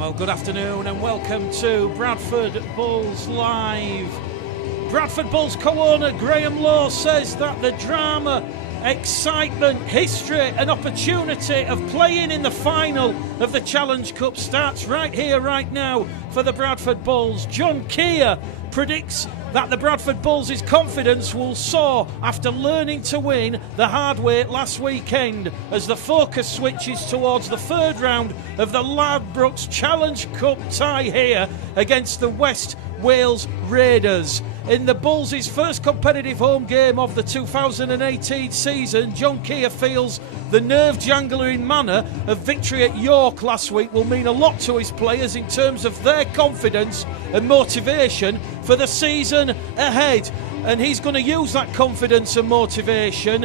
Well, good afternoon and welcome to Bradford Bulls Live. Bradford Bulls co-owner Graham Lowe says that the drama, excitement, history and opportunity of playing in the final of the Challenge Cup starts right here, right now for the Bradford Bulls. John Keir predicts that the Bradford Bulls' confidence will soar after learning to win the hard way last weekend as the focus switches towards the third round of the Ladbrokes Challenge Cup tie here against the West Wales Raiders. In the Bulls' first competitive home game of the 2018 season, John Keir feels the nerve-jangling manner of victory at York last week will mean a lot to his players in terms of their confidence and motivation for the season ahead. And he's going to use that confidence and motivation,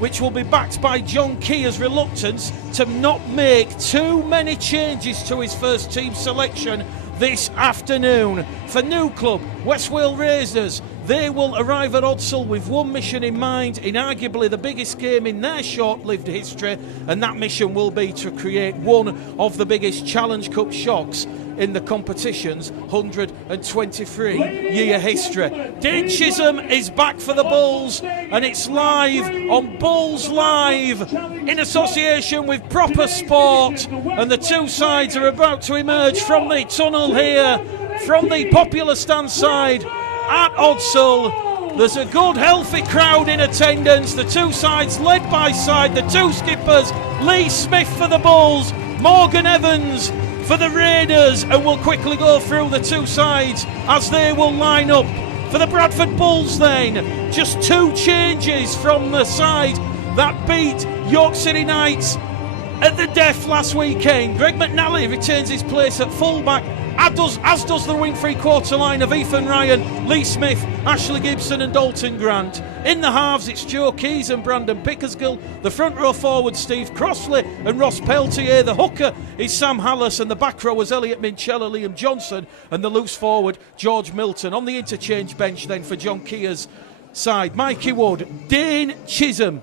which will be backed by John Keir's reluctance to not make too many changes to his first team selection this afternoon. For new club West Wales Raiders, they will arrive at Odsal with one mission in mind, in arguably the biggest game in their short-lived history, and that mission will be to create one of the biggest Challenge Cup shocks in the competition's 123-year history. Dean Chisholm is back for the Bulls, and it's live on Bulls Live in association with Proper Sport, and the two sides are about to emerge from the tunnel here, from the popular stand side at Odsal. There's a good healthy crowd in attendance, the two sides led by side, the two skippers, Lee Smith for the Bulls, Morgan Evans for the Raiders, and we'll quickly go through the two sides as they will line up. For the Bradford Bulls then, just two changes from the side that beat York City Knights at the death last weekend. Greg McNally retains his place at fullback, as does the wing three-quarter line of Ethan Ryan, Lee Smith, Ashley Gibson and Dalton Grant. In the halves, it's Joe Keys and Brandon Pickersgill. The front row forward, Steve Crossley and Ross Peltier. The hooker is Sam Hallis, and the back row was Elliot Minchella, Liam Johnson, and the loose forward, George Milton. On the interchange bench then for John Keir's side, Mikey Wood, Dane Chisholm,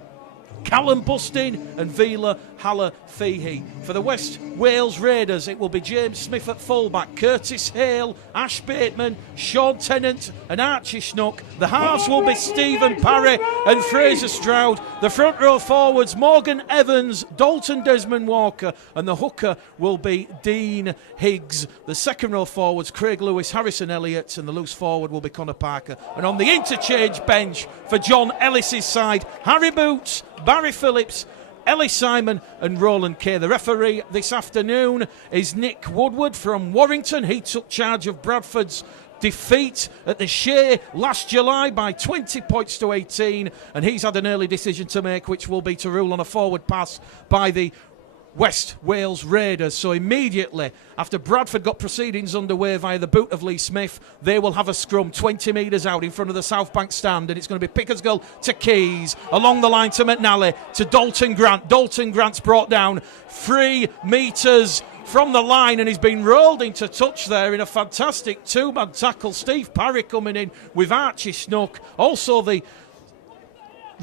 Callum Bustin and Vila Haller-Feehy. For the West Wales Raiders, it will be James Smith at fullback, Curtis Hale, Ash Bateman, Sean Tennant and Archie Snook. The halves will be Stephen Parry and Fraser Stroud. The front row forwards, Morgan Evans, Dalton Desmond Walker, and the hooker will be Dean Higgs. The second row forwards, Craig Lewis, Harrison Elliott, and the loose forward will be Connor Parker. And on the interchange bench for John Ellis's side, Harry Boots, Barry Phillips, Ellie Simon and Roland Kay. The referee this afternoon is Nick Woodward from Warrington. He took charge of Bradford's defeat at the Shea last July by 20 points to 18, and he's had an early decision to make, which will be to rule on a forward pass by the West Wales Raiders. So immediately after Bradford got proceedings underway via the boot of Lee Smith, they will have a scrum 20 metres out in front of the South Bank stand, and it's going to be Pickersgill to Keys, along the line to McNally, to Dalton Grant. Dalton Grant's brought down 3 metres from the line, and he's been rolled into touch there in a fantastic two-man tackle. Steve Parry coming in with Archie Snook. Also the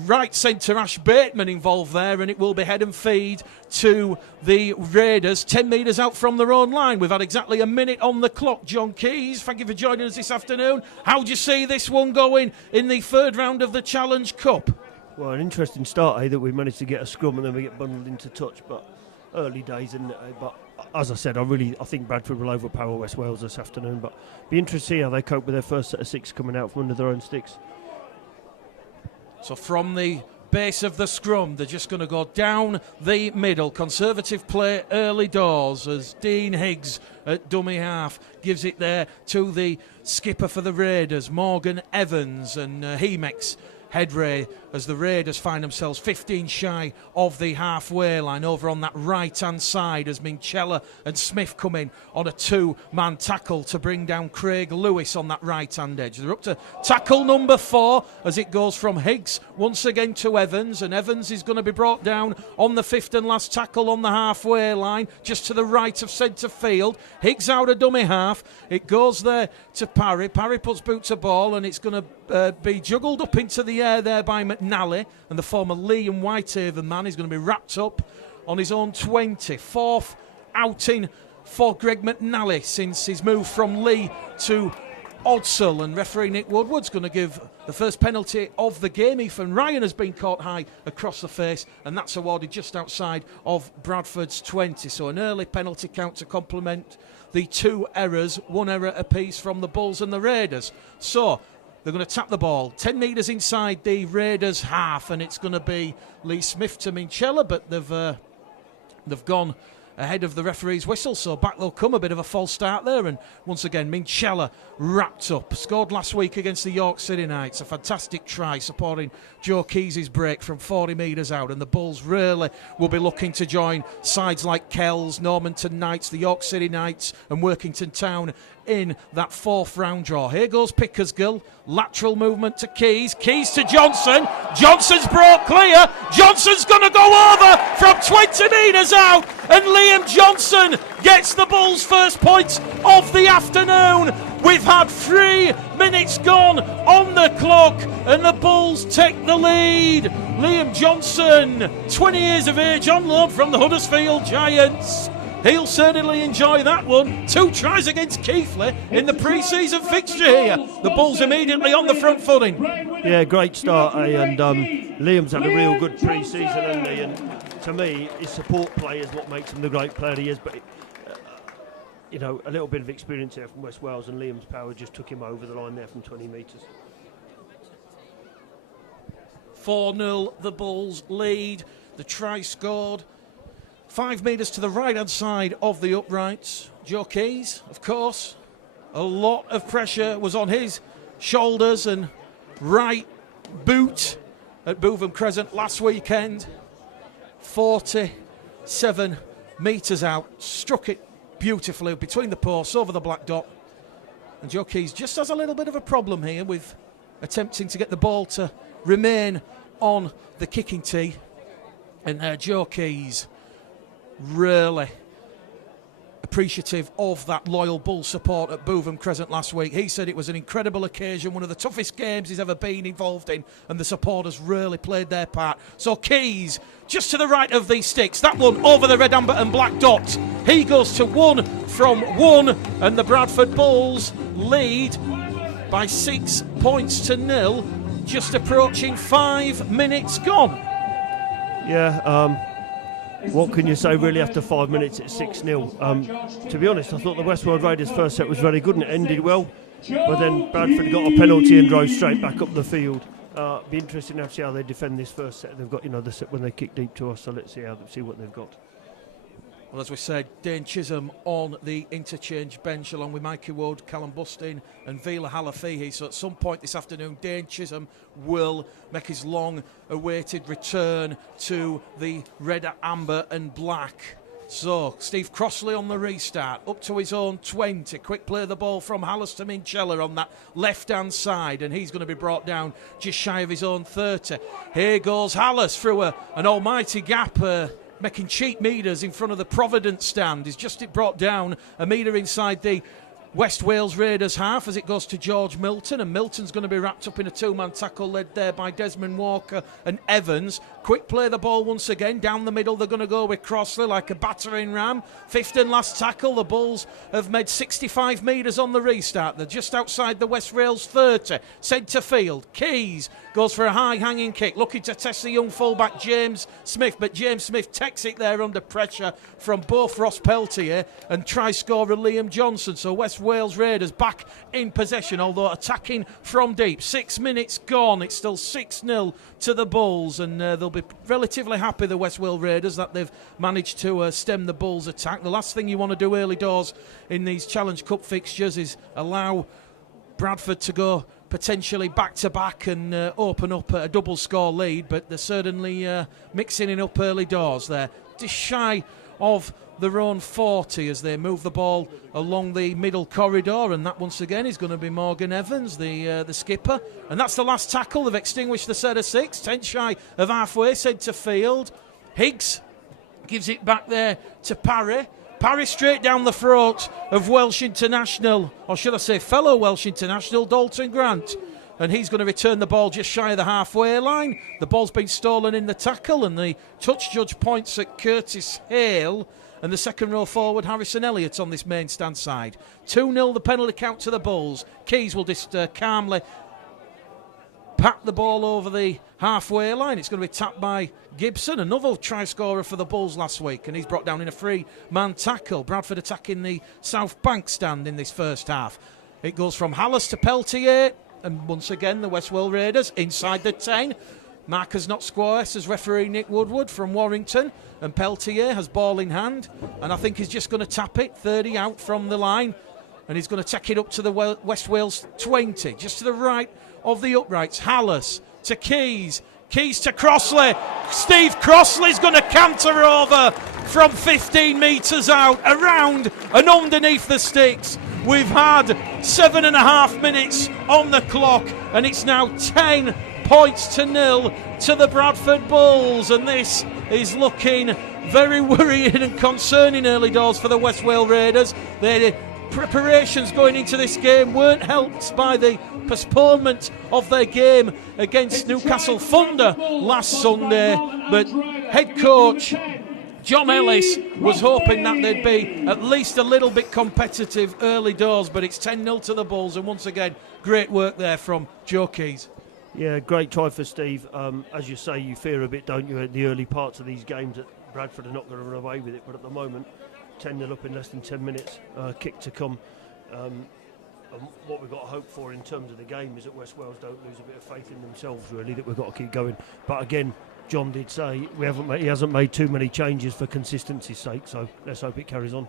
right centre Ash Bateman involved there, and it will be head and feed to the Raiders 10 metres out from their own line. We've had exactly a minute on the clock. John Keys, thank you for joining us this afternoon. How do you see this one going in the third round of the Challenge Cup? Well, an interesting start, that we managed to get a scrum and then we get bundled into touch, but early days, isn't it? But as I said, I think Bradford will overpower West Wales this afternoon, but be interested to see how they cope with their first set of 6 coming out from under their own sticks. So from the base of the scrum, they're just going to go down the middle. Conservative play early doors as Dean Higgs at dummy half gives it there to the skipper for the Raiders, Morgan Evans, and he makes headway as the Raiders find themselves 15 shy of the halfway line. Over on that right-hand side as Minchella and Smith come in on a two-man tackle to bring down Craig Lewis on that right-hand edge. They're up to tackle number 4 as it goes from Higgs once again to Evans, and Evans is going to be brought down on the 5th and last tackle on the halfway line, just to the right of centre field. Higgs out of dummy half. It goes there to Parry. Parry puts boot to ball, and it's going to be juggled up into the air there by McNally, and the former Lee and Whitehaven man is going to be wrapped up on his own 20. 4th outing for Greg McNally since his move from Lee to Odsall, and referee Nick Woodward's going to give the first penalty of the game. Ethan Ryan has been caught high across the face, and that's awarded just outside of Bradford's 20. So an early penalty count to complement the 2 errors, 1 error apiece from the Bulls and the Raiders. So they're going to tap the ball 10 metres inside the Raiders half, and it's going to be Lee Smith to Minchella, but they've gone ahead of the referee's whistle, so back they'll come. A bit of a false start there, and once again Minchella wrapped up. Scored last week against the York City Knights, a fantastic try supporting Joe Keys' break from 40 metres out, and the Bulls really will be looking to join sides like Kells, Normanton Knights, the York City Knights and Workington Town in that 4th round draw. Here goes Pickersgill, lateral movement to Keys to Johnson. Johnson's brought clear. Johnson's going to go over from 20 metres out, and Liam Johnson gets the Bulls' first points of the afternoon. We've had 3 minutes gone on the clock, and the Bulls take the lead. Liam Johnson, 20 years of age, on loan from the Huddersfield Giants. He'll certainly enjoy that one. 2 tries against Keighley in the pre-season fixture here. The Bulls immediately on the front footing. Yeah, great start, and Liam's had a real good pre-season, hasn't he? And to me, his support play is what makes him the great player he is. But you know, a little bit of experience there from West Wales, and Liam's power just took him over the line there from 20 metres. 4-0, the Bulls lead. The try scored 5 metres to the right-hand side of the uprights. Joe Keys, of course, a lot of pressure was on his shoulders and right boot at Bootham Crescent last weekend. 47 metres out, struck it beautifully between the posts over the black dot. And Joe Keys just has a little bit of a problem here with attempting to get the ball to remain on the kicking tee. And Joe Keys really appreciative of that loyal Bull support at Bootham Crescent last week. He said it was an incredible occasion, one of the toughest games he's ever been involved in, and the supporters really played their part. So Keys just to the right of these sticks, that one over the red, amber and black dot. He goes to 1 from 1, and the Bradford Bulls lead by 6 points to 0, just approaching 5 minutes gone. Yeah, what can you say really after 5 minutes at 6-0? To be honest, I thought the Westworld Raiders' first set was very good and it ended well, but then Bradford got a penalty and drove straight back up the field. Be interesting to see how they defend this first set. They've got, you know, the set when they kick deep to us, so let's see what they've got. Well, as we said, Dane Chisholm on the interchange bench along with Mikey Wood, Callum Bustin and Vila Halafihi. So at some point this afternoon, Dane Chisholm will make his long-awaited return to the red, amber and black. So Steve Crossley on the restart, up to his own 20. Quick play of the ball from Hallis to Minchella on that left-hand side, and he's going to be brought down just shy of his own 30. Here goes Hallis through an almighty gap, making cheap metres in front of the Providence stand. He's just brought down a metre inside the West Wales Raiders half as it goes to George Milton, and Milton's going to be wrapped up in a 2-man tackle led there by Desmond Walker and Evans. Quick play the ball once again down the middle. They're going to go with Crossley like a battering ram. 5th and last tackle. The Bulls have made 65 metres on the restart. They're just outside the West Wales 30. Centre field. Keys goes for a high hanging kick, looking to test the young fullback James Smith, but James Smith takes it there under pressure from both Ross Peltier and try scorer Liam Johnson. So West Wales Raiders back in possession, although attacking from deep. 6 minutes gone. It's still 6-0 to the Bulls, and they'll be relatively happy, the West Wales Raiders, that they've managed to stem the Bulls' attack. The last thing you want to do early doors in these Challenge Cup fixtures is allow Bradford to go potentially back-to-back and open up a double-score lead, but they're certainly mixing it up early doors there. Just shy of their own 40 as they move the ball along the middle corridor, and that once again is going to be Morgan Evans, the skipper, and that's the last tackle. They've extinguished the set of 6, 10 shy of halfway, centre field. Higgs gives it back there to Parry. Parry straight down the throat of Welsh international, or should I say fellow Welsh international, Dalton Grant. and he's going to return the ball just shy of the halfway line. The ball's been stolen in the tackle, and the touch judge points at Curtis Hale and the second row forward Harrison Elliott on this main stand side. 2-0 the penalty count to the Bulls. Keys will just calmly pat the ball over the halfway line. It's going to be tapped by Gibson, another try scorer for the Bulls last week, and he's brought down in a free-man tackle. Bradford attacking the South Bank stand in this first half. It goes from Hallis to Peltier, and once again the West Wales Raiders inside the 10. Markers not square, says referee Nick Woodward from Warrington, and Peltier has ball in hand, and I think he's just going to tap it, 30 out from the line, and he's going to take it up to the West Wales 20, just to the right of the uprights. Hallis to Keys, Keys to Crossley. Steve Crossley's going to canter over from 15 metres out, around and underneath the sticks. We've had 7.5 minutes on the clock, and it's now 10 points to nil to the Bradford Bulls, and this is looking very worrying and concerning early doors for the West Wales Raiders. Their preparations going into this game weren't helped by the postponement of their game against Newcastle Thunder last Sunday, but head coach John Ellis was hoping that they'd be at least a little bit competitive early doors, but it's 10-0 to the Bulls, and once again, great work there from Joe Keys. Yeah, great try for Steve. As you say, you fear a bit, don't you, at the early parts of these games that Bradford are not going to run away with it, but at the moment, 10-0 up in less than 10 minutes, kick to come. And what we've got to hope for in terms of the game is that West Wales don't lose a bit of faith in themselves, really, that we've got to keep going. But again, John did say he hasn't made too many changes for consistency's sake, so let's hope it carries on.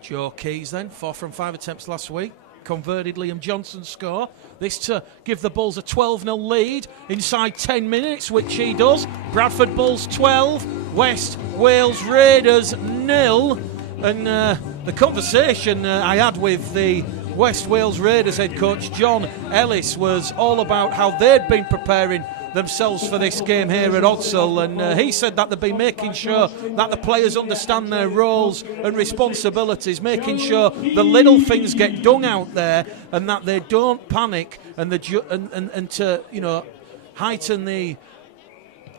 Joe Keys then, 4 from 5 attempts last week. Converted Liam Johnson's score. This to give the Bulls a 12-0 lead inside 10 minutes, which he does. Bradford Bulls 12, West Wales Raiders 0. And the conversation I had with the West Wales Raiders head coach John Ellis was all about how they'd been preparing themselves for this game here at Odsall, and he said that they've been making sure that the players understand their roles and responsibilities, making sure the little things get done out there and that they don't panic, and to heighten the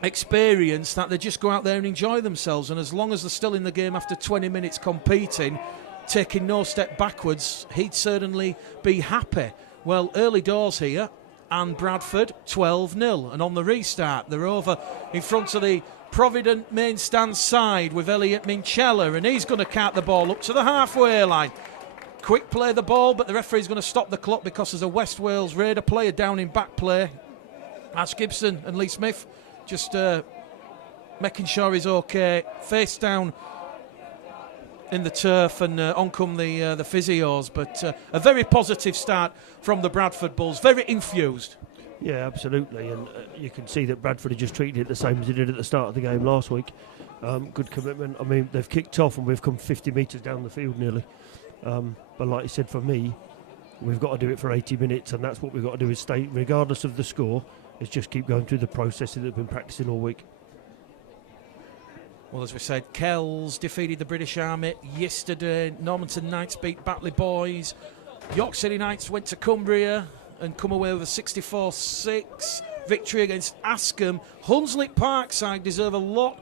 experience, that they just go out there and enjoy themselves, and as long as they're still in the game after 20 minutes competing, taking no step backwards, he'd certainly be happy. Well, early doors here, and Bradford 12-0, and on the restart they're over in front of the Provident main stand side with Elliot Minchella, and he's going to cart the ball up to the halfway line. Quick play the ball, but the referee's going to stop the clock because there's a West Wales Raider player down in back play. Ash Gibson and Lee Smith just making sure he's okay, face down in the turf, and on come the physios, but a very positive start from the Bradford Bulls, very infused. Yeah, absolutely, and you can see that Bradford have just treated it the same as they did at the start of the game last week. Good commitment. I mean, they've kicked off and we've come 50 metres down the field nearly, but like you said, for me, we've got to do it for 80 minutes, and that's what we've got to do, is stay, regardless of the score, is just keep going through the processes that we've been practising all week. Well, as we said, Kells defeated the British Army yesterday. Normanton Knights beat Batley Boys. York City Knights went to Cumbria and come away with a 64-6 victory against Askham. Hunslet Parkside deserve a lot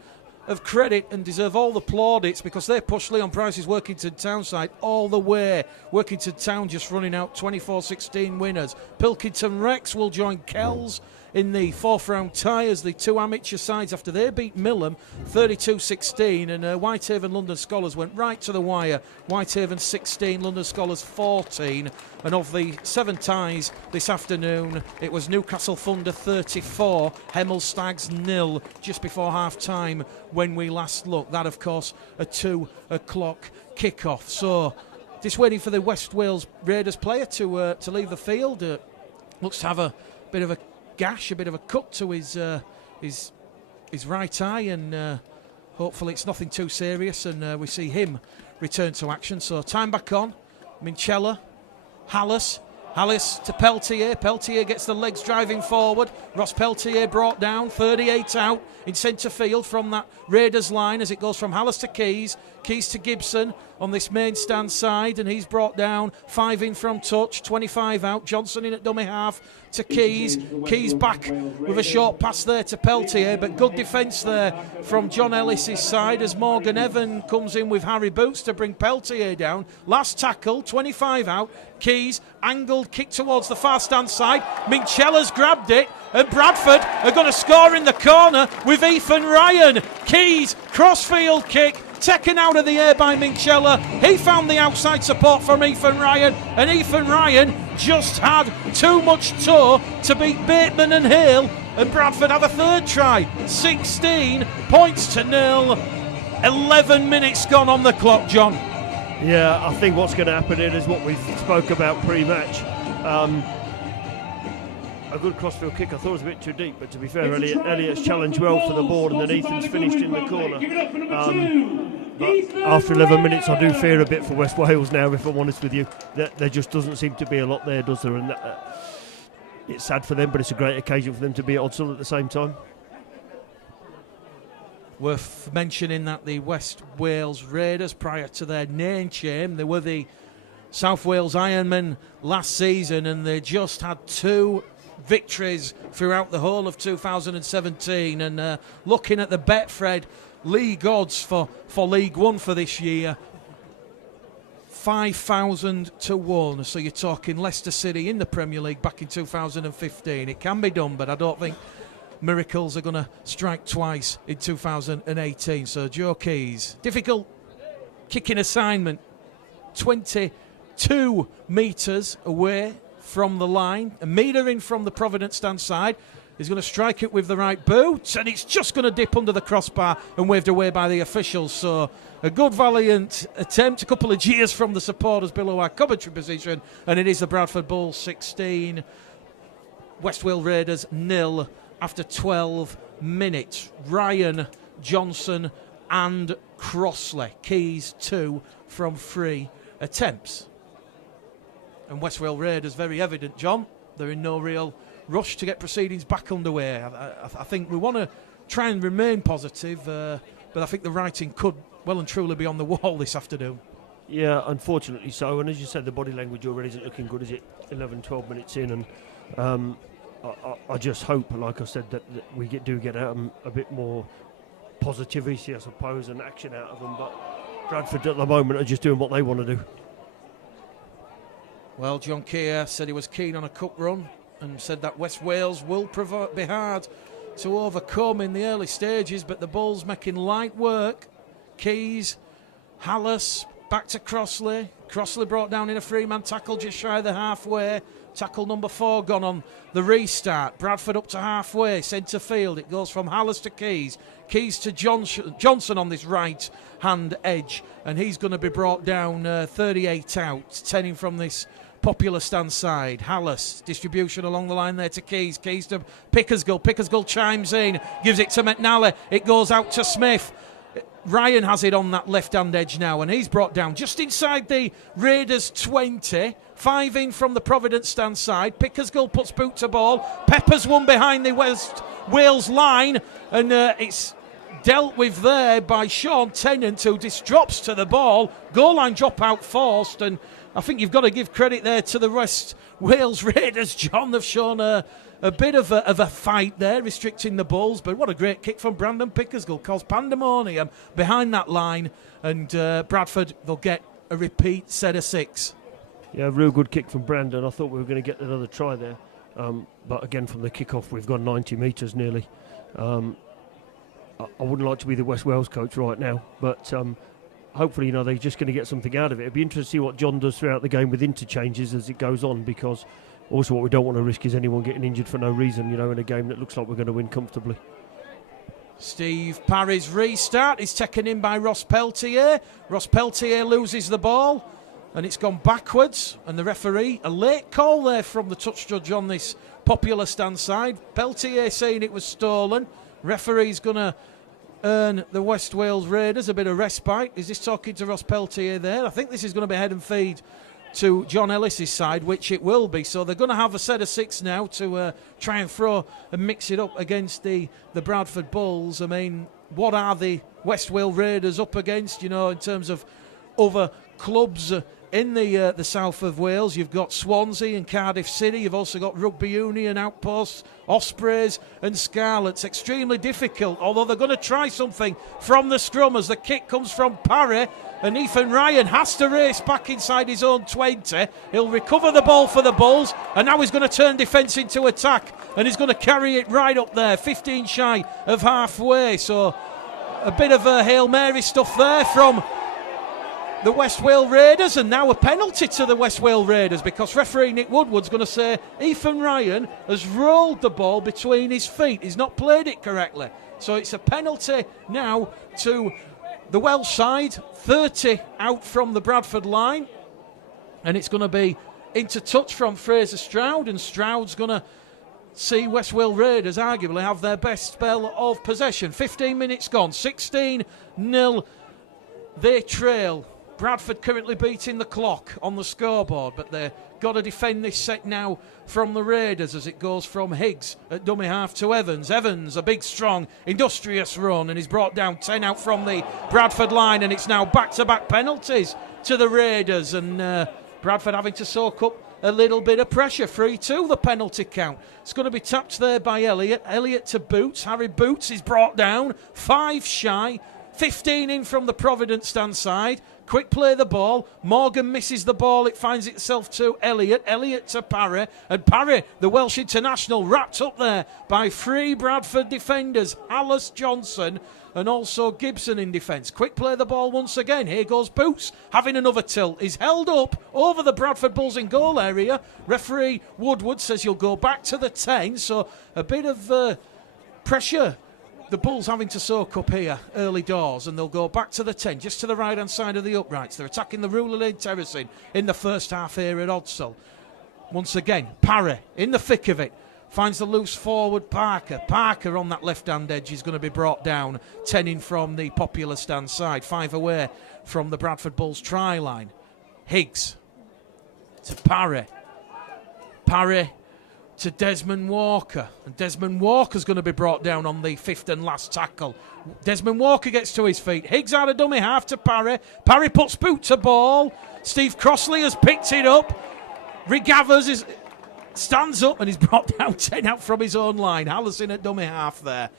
of credit and deserve all the plaudits because they pushed Leon Price's Workington Town side all the way. Workington Town just running out 24-16 winners. Pilkington Rex will join Kells in the fourth round tie as the two amateur sides after they beat Millham 32-16, and Whitehaven London Scholars went right to the wire. Whitehaven 16, London Scholars 14, and of the 7 ties this afternoon, it was Newcastle Thunder 34, Hemel Stags 0 just before half time when we last looked. That, of course, a 2 o'clock kickoff. So just waiting for the West Wales Raiders player to leave the field. Looks to have a bit of a gash, a bit of a cut to his right eye, and hopefully it's nothing too serious, and we see him return to action. So time back on. Minchella, Hallis to Peltier. Peltier gets the legs driving forward. Ross Peltier brought down, 38 out in centre field from that Raiders line as it goes from Hallis to Keys. Keys to Gibson on this main stand side, and he's brought down 5 in from touch, 25 out. Johnson in at dummy half to Keys. Keys back with a short pass there to Peltier, but good defence there from John Ellis's side as Morgan Evan comes in with Harry Boots to bring Peltier down. Last tackle, 25 out. Keys, angled kick towards the far stand side. Minchella's grabbed it, and Bradford are going to score in the corner with Ethan Ryan. Keys, crossfield kick, taken out of the air by Minchella. He found the outside support from Ethan Ryan, and Ethan Ryan just had too much toe to beat Bateman and Hale, and Bradford have a third try. 16 points to 0. 11 minutes gone on the clock, John. Yeah, I think what's going to happen here is what we spoke about pre-match. A good crossfield kick. I thought it was a bit too deep, but to be fair, Elliott's challenged well for the ball, and then Ethan's finished in the corner. But after 11 minutes, I do fear a bit for West Wales now, if I'm honest with you. There just doesn't seem to be a lot there, does there? And it's sad for them, but it's a great occasion for them to be at Odsal at the same time. Worth mentioning that the West Wales Raiders, prior to their name change, they were the South Wales Ironmen last season, and they just had 2 victories throughout the whole of 2017. And looking at the Betfred league odds for League One for this year, 5,000 to 1. So you're talking Leicester City in the Premier League back in 2015. It can be done, but I don't think miracles are going to strike twice in 2018. So Joe Keys, difficult kicking assignment, 22 metres away from the line, a metre in from the Providence stand side. He's going to strike it with the right boot, and it's just going to dip under the crossbar and waved away by the officials. So a good valiant attempt, a couple of jeers from the supporters below our commentary position, and it is the Bradford Bulls 16, West Wales Raiders 0 after 12 minutes. Ryan, Johnson and Crossley. Keys 2 from 3 attempts. And West Wales Raiders, very evident, John, they're in no real rush to get proceedings back underway. I think we want to try and remain positive, but I think the writing could well and truly be on the wall this afternoon. Yeah, unfortunately so. And as you said, the body language already isn't looking good, is it? 11, 12 minutes in, and I just hope, like I said, that we do get out a bit more positivity, I suppose, and action out of them. But Bradford at the moment are just doing what they want to do. Well, John Keir said he was keen on a cup run and said that West Wales will be hard to overcome in the early stages, but the Bulls making light work. Keys, Hallis, back to Crossley. Crossley brought down in a 3-man tackle just shy of the halfway. Tackle number 4 gone on the restart. Bradford up to halfway, centre field. It goes from Hallis to Keys. Keys to Johnson on this right hand edge, and he's going to be brought down 38 out, 10 in from this popular stand side. Hallis, distribution along the line there to Keys. Keys to Pickersgill. Pickersgill chimes in, gives it to McNally. It goes out to Smith. Ryan has it on that left-hand edge now, and he's brought down just inside the Raiders 20. 5 in from the Providence stand side. Pickersgill puts boot to ball. Pepper's one behind the West Wales line, and it's dealt with there by Sean Tennant, who just drops to the ball. Goal line drop out forced, and I think you've got to give credit there to the West Wales Raiders, John. They've shown a bit of a fight there, restricting the Bulls, but what a great kick from Brandon Pickersgill. Caused pandemonium behind that line, and Bradford, they'll get a repeat set of 6. Yeah, a real good kick from Brandon. I thought we were going to get another try there, but again from the kick-off we've gone 90 metres nearly. I wouldn't like to be the West Wales coach right now, but hopefully, they're just going to get something out of it. It'd be interesting to see what John does throughout the game with interchanges as it goes on, because also what we don't want to risk is anyone getting injured for no reason, in a game that looks like we're going to win comfortably. Steve Parry's restart is taken in by Ross Peltier. Ross Peltier loses the ball, and it's gone backwards, and the referee, a late call there from the touch judge on this popular stand side. Peltier saying it was stolen. Referee's going to earn the West Wales Raiders a bit of respite. Is this talking to Ross Peltier there? I think this is going to be head and feed to John Ellis's side, which it will be. So they're going to have a set of 6 now to try and throw and mix it up against the Bradford Bulls. I mean, what are the West Wales Raiders up against, in terms of other clubs in the south of Wales. You've got Swansea and Cardiff City. You've also got Rugby Union, Outposts, Ospreys and Scarlets. Extremely difficult, although they're going to try something from the scrum as the kick comes from Parry, and Ethan Ryan has to race back inside his own 20. He'll recover the ball for the Bulls, and now he's going to turn defence into attack, and he's going to carry it right up there, 15 shy of halfway. So a bit of Hail Mary stuff there from the West Wales Raiders, and now a penalty to the West Wales Raiders because referee Nick Woodward's going to say Ethan Ryan has rolled the ball between his feet. He's not played it correctly. So it's a penalty now to the Welsh side, 30 out from the Bradford line, and it's going to be into touch from Fraser Stroud, and Stroud's going to see West Wales Raiders arguably have their best spell of possession. 15 minutes gone, 16-0 they trail. Bradford currently beating the clock on the scoreboard, but they've got to defend this set now from the Raiders as it goes from Higgs at dummy half to Evans. Evans, a big, strong, industrious run, and he's brought down 10 out from the Bradford line, and it's now back-to-back penalties to the Raiders, and Bradford having to soak up a little bit of pressure. 3-2 the penalty count. It's going to be tapped there by Elliott. Elliott to Boots. Harry Boots is brought down, 5 shy. 15 in from the Providence stand side. Quick play the ball. Morgan misses the ball. It finds itself to Elliott. Elliott to Parry. And Parry, the Welsh international, wrapped up there by 3 Bradford defenders. Alice, Johnson and also Gibson in defence. Quick play the ball once again. Here goes Boots having another tilt. He's held up over the Bradford Bulls in goal area. Referee Woodward says you'll go back to the 10. So a bit of pressure the Bulls having to soak up here early doors, and they'll go back to the 10, just to the right-hand side of the uprights. They're attacking the Ruler Lane terracing in the first half here at Odsall. Once again, Parry in the thick of it. Finds the loose forward Parker. Parker on that left-hand edge is going to be brought down. 10 in from the Popular stand side. 5 away from the Bradford Bulls try line. Higgs to Parry. Parry to Desmond Walker, and Desmond Walker's going to be brought down on the 5th and last tackle. Desmond Walker gets to his feet. Higgs out of dummy half to Parry. Parry puts boot to ball. Steve Crossley has picked it up. Regavers stands up and he's brought down 10 out from his own line. Hallison at dummy half there.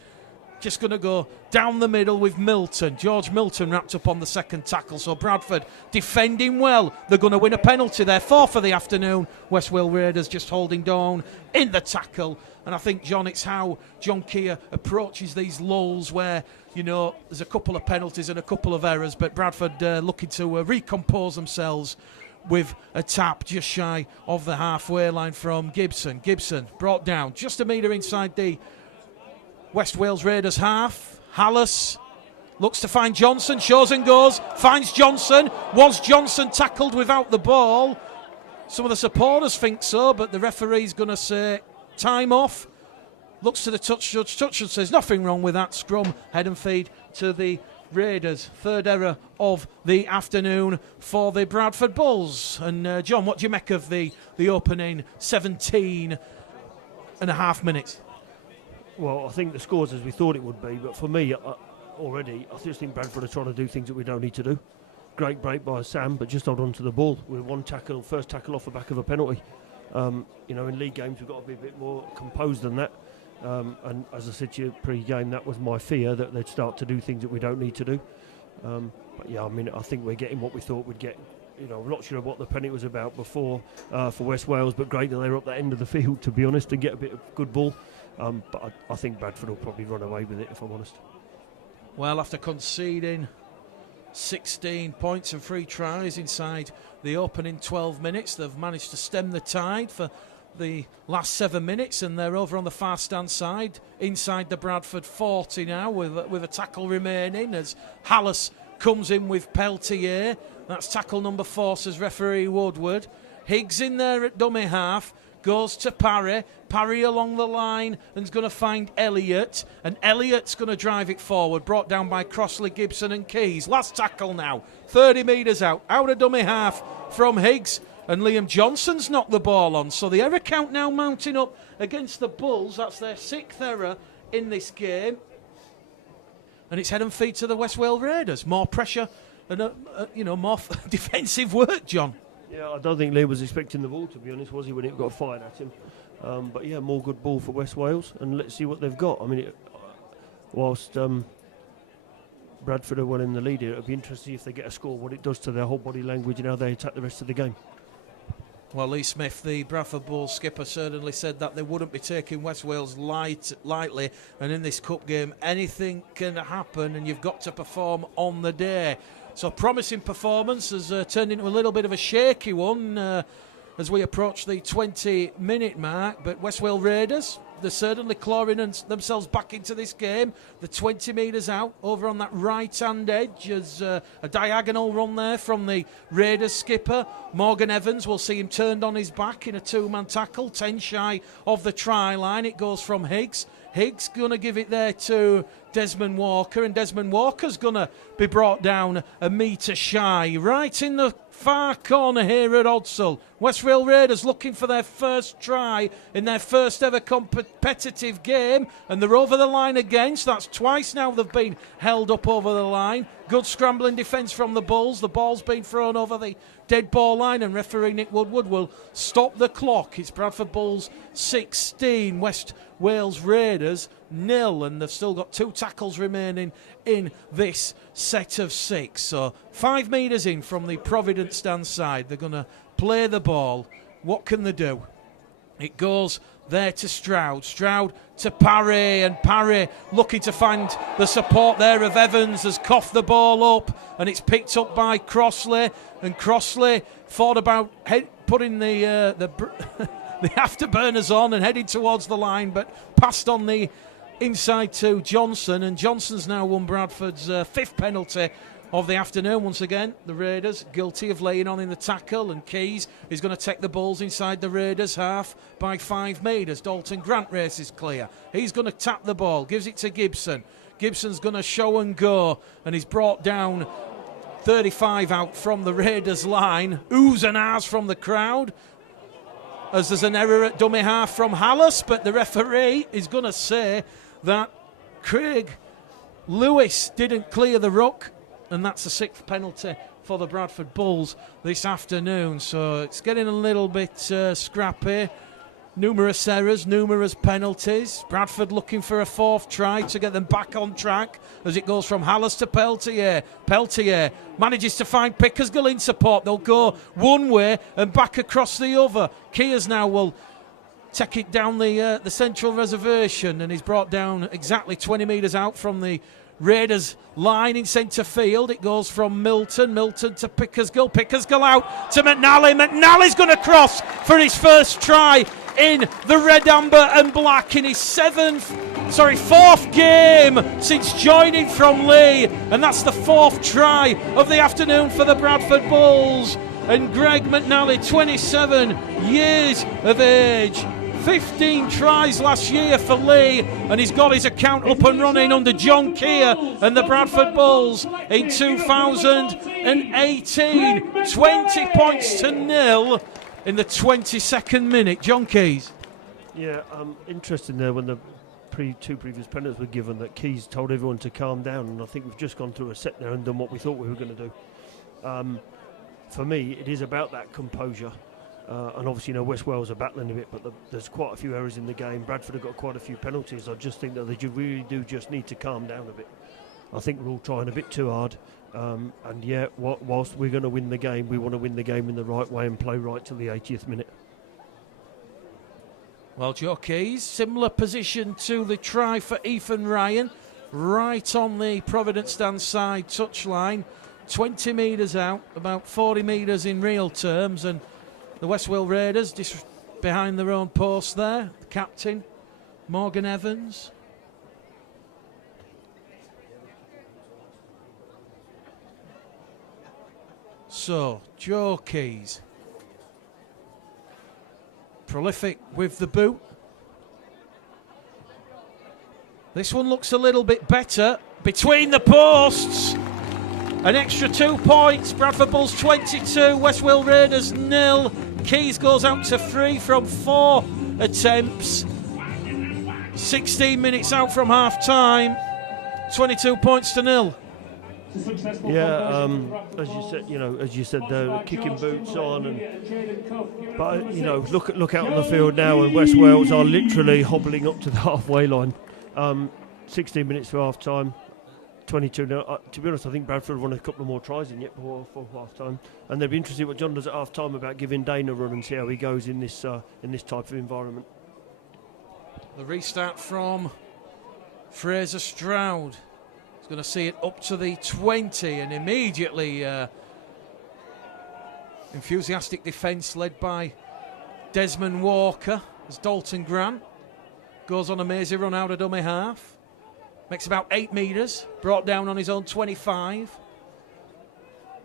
Just going to go down the middle with Milton. George Milton wrapped up on the second tackle. So Bradford defending well. They're going to win a penalty there. 4 for the afternoon. West Wales Raiders just holding down in the tackle. And I think, John, it's how John Keir approaches these lulls where, there's a couple of penalties and a couple of errors. But Bradford looking to recompose themselves with a tap just shy of the halfway line from Gibson. Gibson brought down just a metre inside the West Wales Raiders half. Hallis looks to find Johnson, shows and goes, finds Johnson. Was Johnson tackled without the ball? Some of the supporters think so, but the referee's going to say time off. Looks to the touch judge. Touch judge says nothing wrong with that. Scrum, head and feed to the Raiders. 3rd error of the afternoon for the Bradford Bulls. And John, what do you make of the opening 17 and a half minutes? Well, I think the score's as we thought it would be, but for me, I just think Bradford are trying to do things that we don't need to do. Great break by Sam, but just hold on to the ball with one tackle, first tackle off the back of a penalty. In league games we've got to be a bit more composed than that. And as I said to you pre-game, that was my fear, that they'd start to do things that we don't need to do. I think we're getting what we thought we'd get. I'm not sure what the penalty was about before for West Wales, but great that they were up that end of the field, to be honest, and get a bit of good ball. But I think Bradford will probably run away with it, if I'm honest. Well, after conceding 16 points and 3 tries inside the opening 12 minutes, they've managed to stem the tide for the last 7 minutes, and they're over on the far stand side inside the Bradford 40 now with a tackle remaining as Hallis comes in with Peltier. That's tackle number 4, says referee Woodward. Higgs in there at dummy half. Goes to Parry. Parry along the line and is going to find Elliott. And Elliott's going to drive it forward. Brought down by Crossley, Gibson and Keys. Last tackle now. 30 metres out. Out of dummy half from Higgs. And Liam Johnson's knocked the ball on. So the error count now mounting up against the Bulls. That's their 6th error in this game. and it's head and feet to the West Wales Raiders. More pressure and more defensive work, John. Yeah, I don't think Lee was expecting the ball, to be honest, was he, when it got fired at him? But yeah, more good ball for West Wales, and let's see what they've got. I mean, whilst Bradford are well in the lead here, it'll be interesting if they get a score, what it does to their whole body language and how they attack the rest of the game. Well, Lee Smith, the Bradford Bulls skipper, certainly said that they wouldn't be taking West Wales lightly, and in this cup game anything can happen and you've got to perform on the day. So promising performance has turned into a little bit of a shaky one as we approach the 20-minute mark, but West Wales Raiders, they're certainly clawing themselves back into this game. The 20 metres out over on that right-hand edge as a diagonal run there from the Raiders skipper. Morgan Evans, will see him turned on his back in a two-man tackle, 10 shy of the try line. It goes from Higgs. Higgs going to give it there to Desmond Walker, and Desmond Walker's going to be brought down a metre shy. Right in the far corner here at Odsall. West Wales Raiders looking for their first try in their first ever competitive game, and they're over the line again, so that's twice now they've been held up over the line. Good scrambling defence from the Bulls. The ball's been thrown over the dead ball line, and referee Nick Woodward will stop the clock. It's Bradford Bulls 16, West Wales Raiders 0, and they've still got 2 tackles remaining in this set of 6. So 5 metres in from the Providence stand side. They're going to play the ball. What can they do? It goes there to Stroud. Stroud to Parry, and Parry looking to find the support there of Evans, has coughed the ball up, and it's picked up by Crossley, and Crossley thought about putting the the afterburners on and heading towards the line, but passed on the inside to Johnson, and Johnson's now won Bradford's 5th penalty of the afternoon. Once again, the Raiders guilty of laying on in the tackle, and Keys is going to take the Bulls inside the Raiders half by 5 metres. Dalton Grant races clear. He's going to tap the ball, gives it to Gibson. Gibson's going to show and go, and he's brought down 35 out from the Raiders line. Oohs and ahs from the crowd as there's an error at dummy half from Hallis, but the referee is going to say that Craig Lewis didn't clear the ruck, and that's the 6th penalty for the Bradford Bulls this afternoon. So it's getting a little bit scrappy. Numerous errors, numerous penalties. Bradford looking for a 4th try to get them back on track as it goes from Hallis to Peltier. Peltier manages to find Pickersgill in support. They'll go one way and back across the other. Kears now will take it down the central reservation, and he's brought down exactly 20 metres out from the Raiders line in centre field. It goes from Milton to Pickersgill. Pickersgill out to McNally. McNally's going to cross for his first try in the red, amber and black in his 4th game since joining from Lee, and that's the 4th try of the afternoon for the Bradford Bulls. And Greg McNally, 27 years of age, 15 tries last year for Lee, and he's got his account up and running under John Keir and the Bradford Bulls in 2018. 20 points to 0 in the 22nd minute. John Keys. Yeah, interesting there when the two previous penalties were given that Keys told everyone to calm down, and I think we've just gone through a set there and done what we thought we were going to do. For me, it is about that composure. And obviously, West Wales are battling a bit, but there's quite a few errors in the game. Bradford have got quite a few penalties. I just think that they really do just need to calm down a bit. I think we're all trying a bit too hard. And yeah, whilst we're going to win the game, we want to win the game in the right way and play right till the 80th minute. Well, Joe Keys, similar position to the try for Ethan Ryan, right on the Providence stand side touchline, 20 metres out, about 40 metres in real terms, and the West Wales Raiders just behind their own post there. The captain, Morgan Evans. So, Joe Keys. Prolific with the boot. This one looks a little bit better. Between the posts. An extra 2 points. Bradford Bulls 22, West Wales Raiders 0. Keys goes out to 3 from 4 attempts. 16 minutes out from half time. 22 points to nil. Yeah, as you said, they're kicking boots on, but look out on the field now, and West Wales are literally hobbling up to the halfway line. 16 minutes for half time, 22 nil. To be honest, I think Bradford won a couple of more tries in yet for half time, and they'll be interested what John does at half time about giving Dane a run and see how he goes in this type of environment. The restart from Fraser Stroud. He's going to see it up to the 20, and immediately enthusiastic defence led by Desmond Walker as Dalton Grant goes on a mazy run out of dummy half. Makes about 8 metres, brought down on his own 25.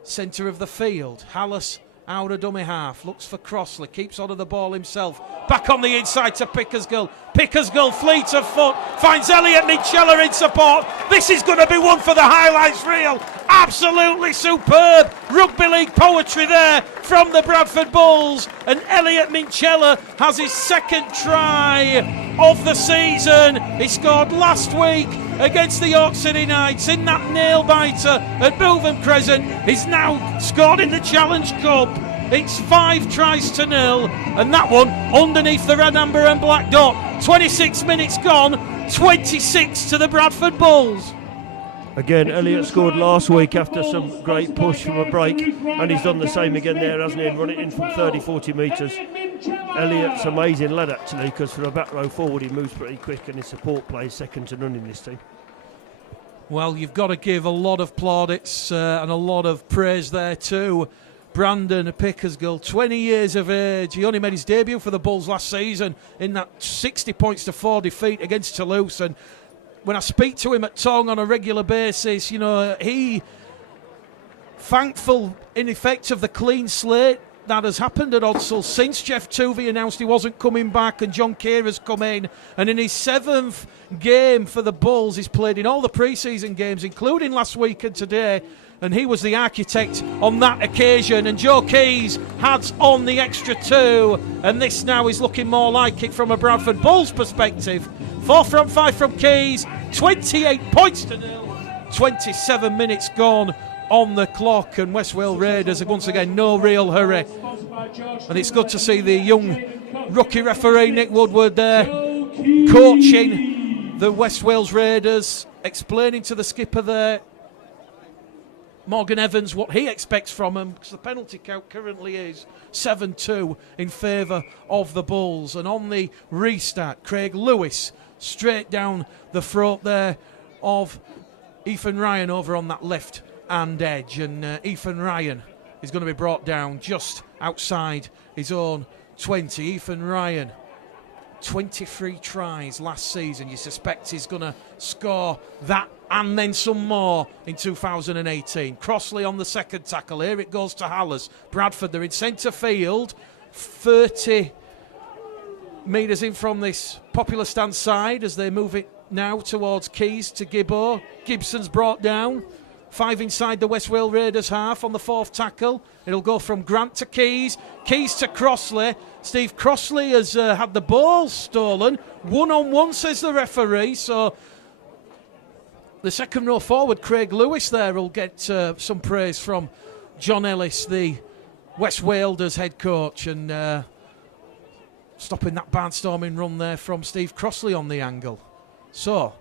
Centre of the field, Hallis out of dummy half, looks for Crossley, keeps on to the ball himself. Back on the inside to Pickersgill. Pickersgill, fleet of foot, finds Elliot Minchella in support. This is going to be one for the highlights reel. Absolutely superb rugby league poetry there from the Bradford Bulls. And Elliot Minchella has his second try of the season. He scored last week against the York City Knights in that nail-biter at Bootham Crescent. He's now scored in the Challenge Cup. It's 5 tries to nil, and that one underneath the red, amber and black dot. 26 minutes gone, 26 to the Bradford Bulls. Again, Elliot scored last week after some great push from a break, and he's done the same again there, hasn't he, and run it in from 30-40 metres. Elliot's amazing lad, actually, because for a back row forward he moves pretty quick, and his support play is second to none in this team. Well, you've got to give a lot of plaudits and a lot of praise there too. Brandon Pickersgill, 20 years of age. He only made his debut for the Bulls last season in that 60 points to 4 defeat against Toulouse. And when I speak to him at Tong on a regular basis, he thankful in effect of the clean slate that has happened at Odsall since Jeff Tuvey announced he wasn't coming back and John Keir has come in. And in his 7th game for the Bulls, he's played in all the pre-season games, including last week and today. And he was the architect on that occasion. And Joe Keys had on the extra 2. And this now is looking more like it from a Bradford Bulls perspective. 4 from 5 from Keys. 28 points to nil. 27 minutes gone on the clock. And West Wales Raiders are once again no real hurry. And it's good to see the young rookie referee Nick Woodward there coaching the West Wales Raiders, explaining to the skipper there, Morgan Evans, what he expects from him, because the penalty count currently is 7-2 in favour of the Bulls. And on the restart, Craig Lewis straight down the throat there of Ethan Ryan over on that left hand edge. And Ethan Ryan is going to be brought down just outside his own 20. Ethan Ryan, 23 tries last season. You suspect he's going to score that and then some more in 2018. Crossley on the second tackle. Here it goes to Hallis. Bradford, they're in centre field. 30 metres in from this popular stand side as they move it now towards Keys to Gibbo. Gibson's brought down. 5 inside the West Wales Raiders half on the 4th tackle. It'll go from Grant to Keys. Keys to Crossley. Steve Crossley has had the ball stolen. 1-on-1, says the referee. So the second row forward, Craig Lewis, there will get some praise from John Ellis, the West Wales head coach, and stopping that barnstorming run there from Steve Crossley on the angle. So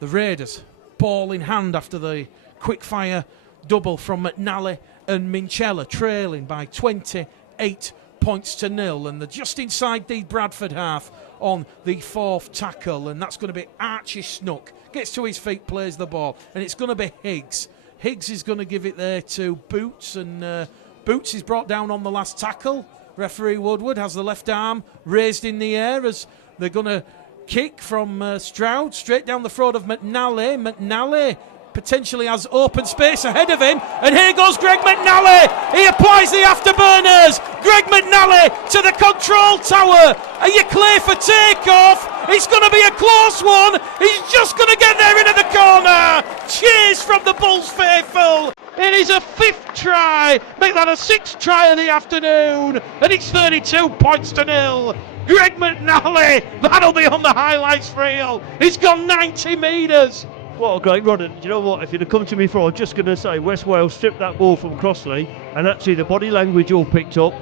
the Raiders, ball in hand after the quick-fire double from McNally and Minchella, trailing by 28 points to nil, and they're just inside the Bradford half on the 4th tackle, and that's going to be Archie Snook. Gets to his feet, plays the ball, and it's going to be Higgs. Higgs is going to give it there to Boots, and Boots is brought down on the last tackle. Referee Woodward has the left arm raised in the air as they're going to kick from Stroud straight down the throat of McNally. McNally potentially has open space ahead of him, and here goes Greg McNally. He applies the afterburners. Greg McNally to the control tower. Are you clear for takeoff? It's going to be a close one. He's just going to get there into the corner. Cheers from the Bulls faithful. It is a 5th try. Make that a 6th try of the afternoon, and it's 32 points to nil. Greg McNally, that'll be on the highlights reel. He's gone 90 metres. What a great run. And do you know what? If you'd have come to me before, I was just going to say West Wales stripped that ball from Crossley, and actually the body language all picked up.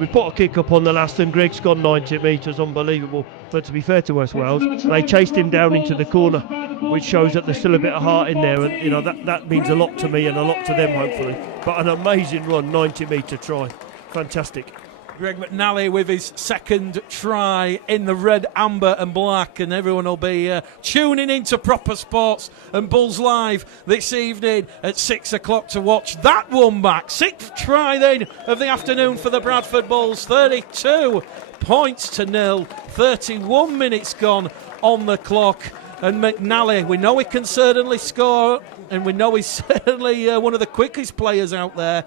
We put a kick up on the last, and Greg's gone 90 metres, unbelievable. But to be fair to West Wales, they chased him down into the corner, which shows that there's still a bit of heart in there, and you know that means a lot to me and a lot to them, hopefully. But an amazing run, 90-metre try, fantastic. Greg McNally with his second try in the red, amber and black, and everyone will be tuning into Proper Sports and Bulls Live this evening at 6 o'clock to watch that one back. Sixth try then of the afternoon for the Bradford Bulls, 32 points to 0, 31 minutes gone on the clock, and McNally, we know he can certainly score, and we know he's certainly one of the quickest players out there,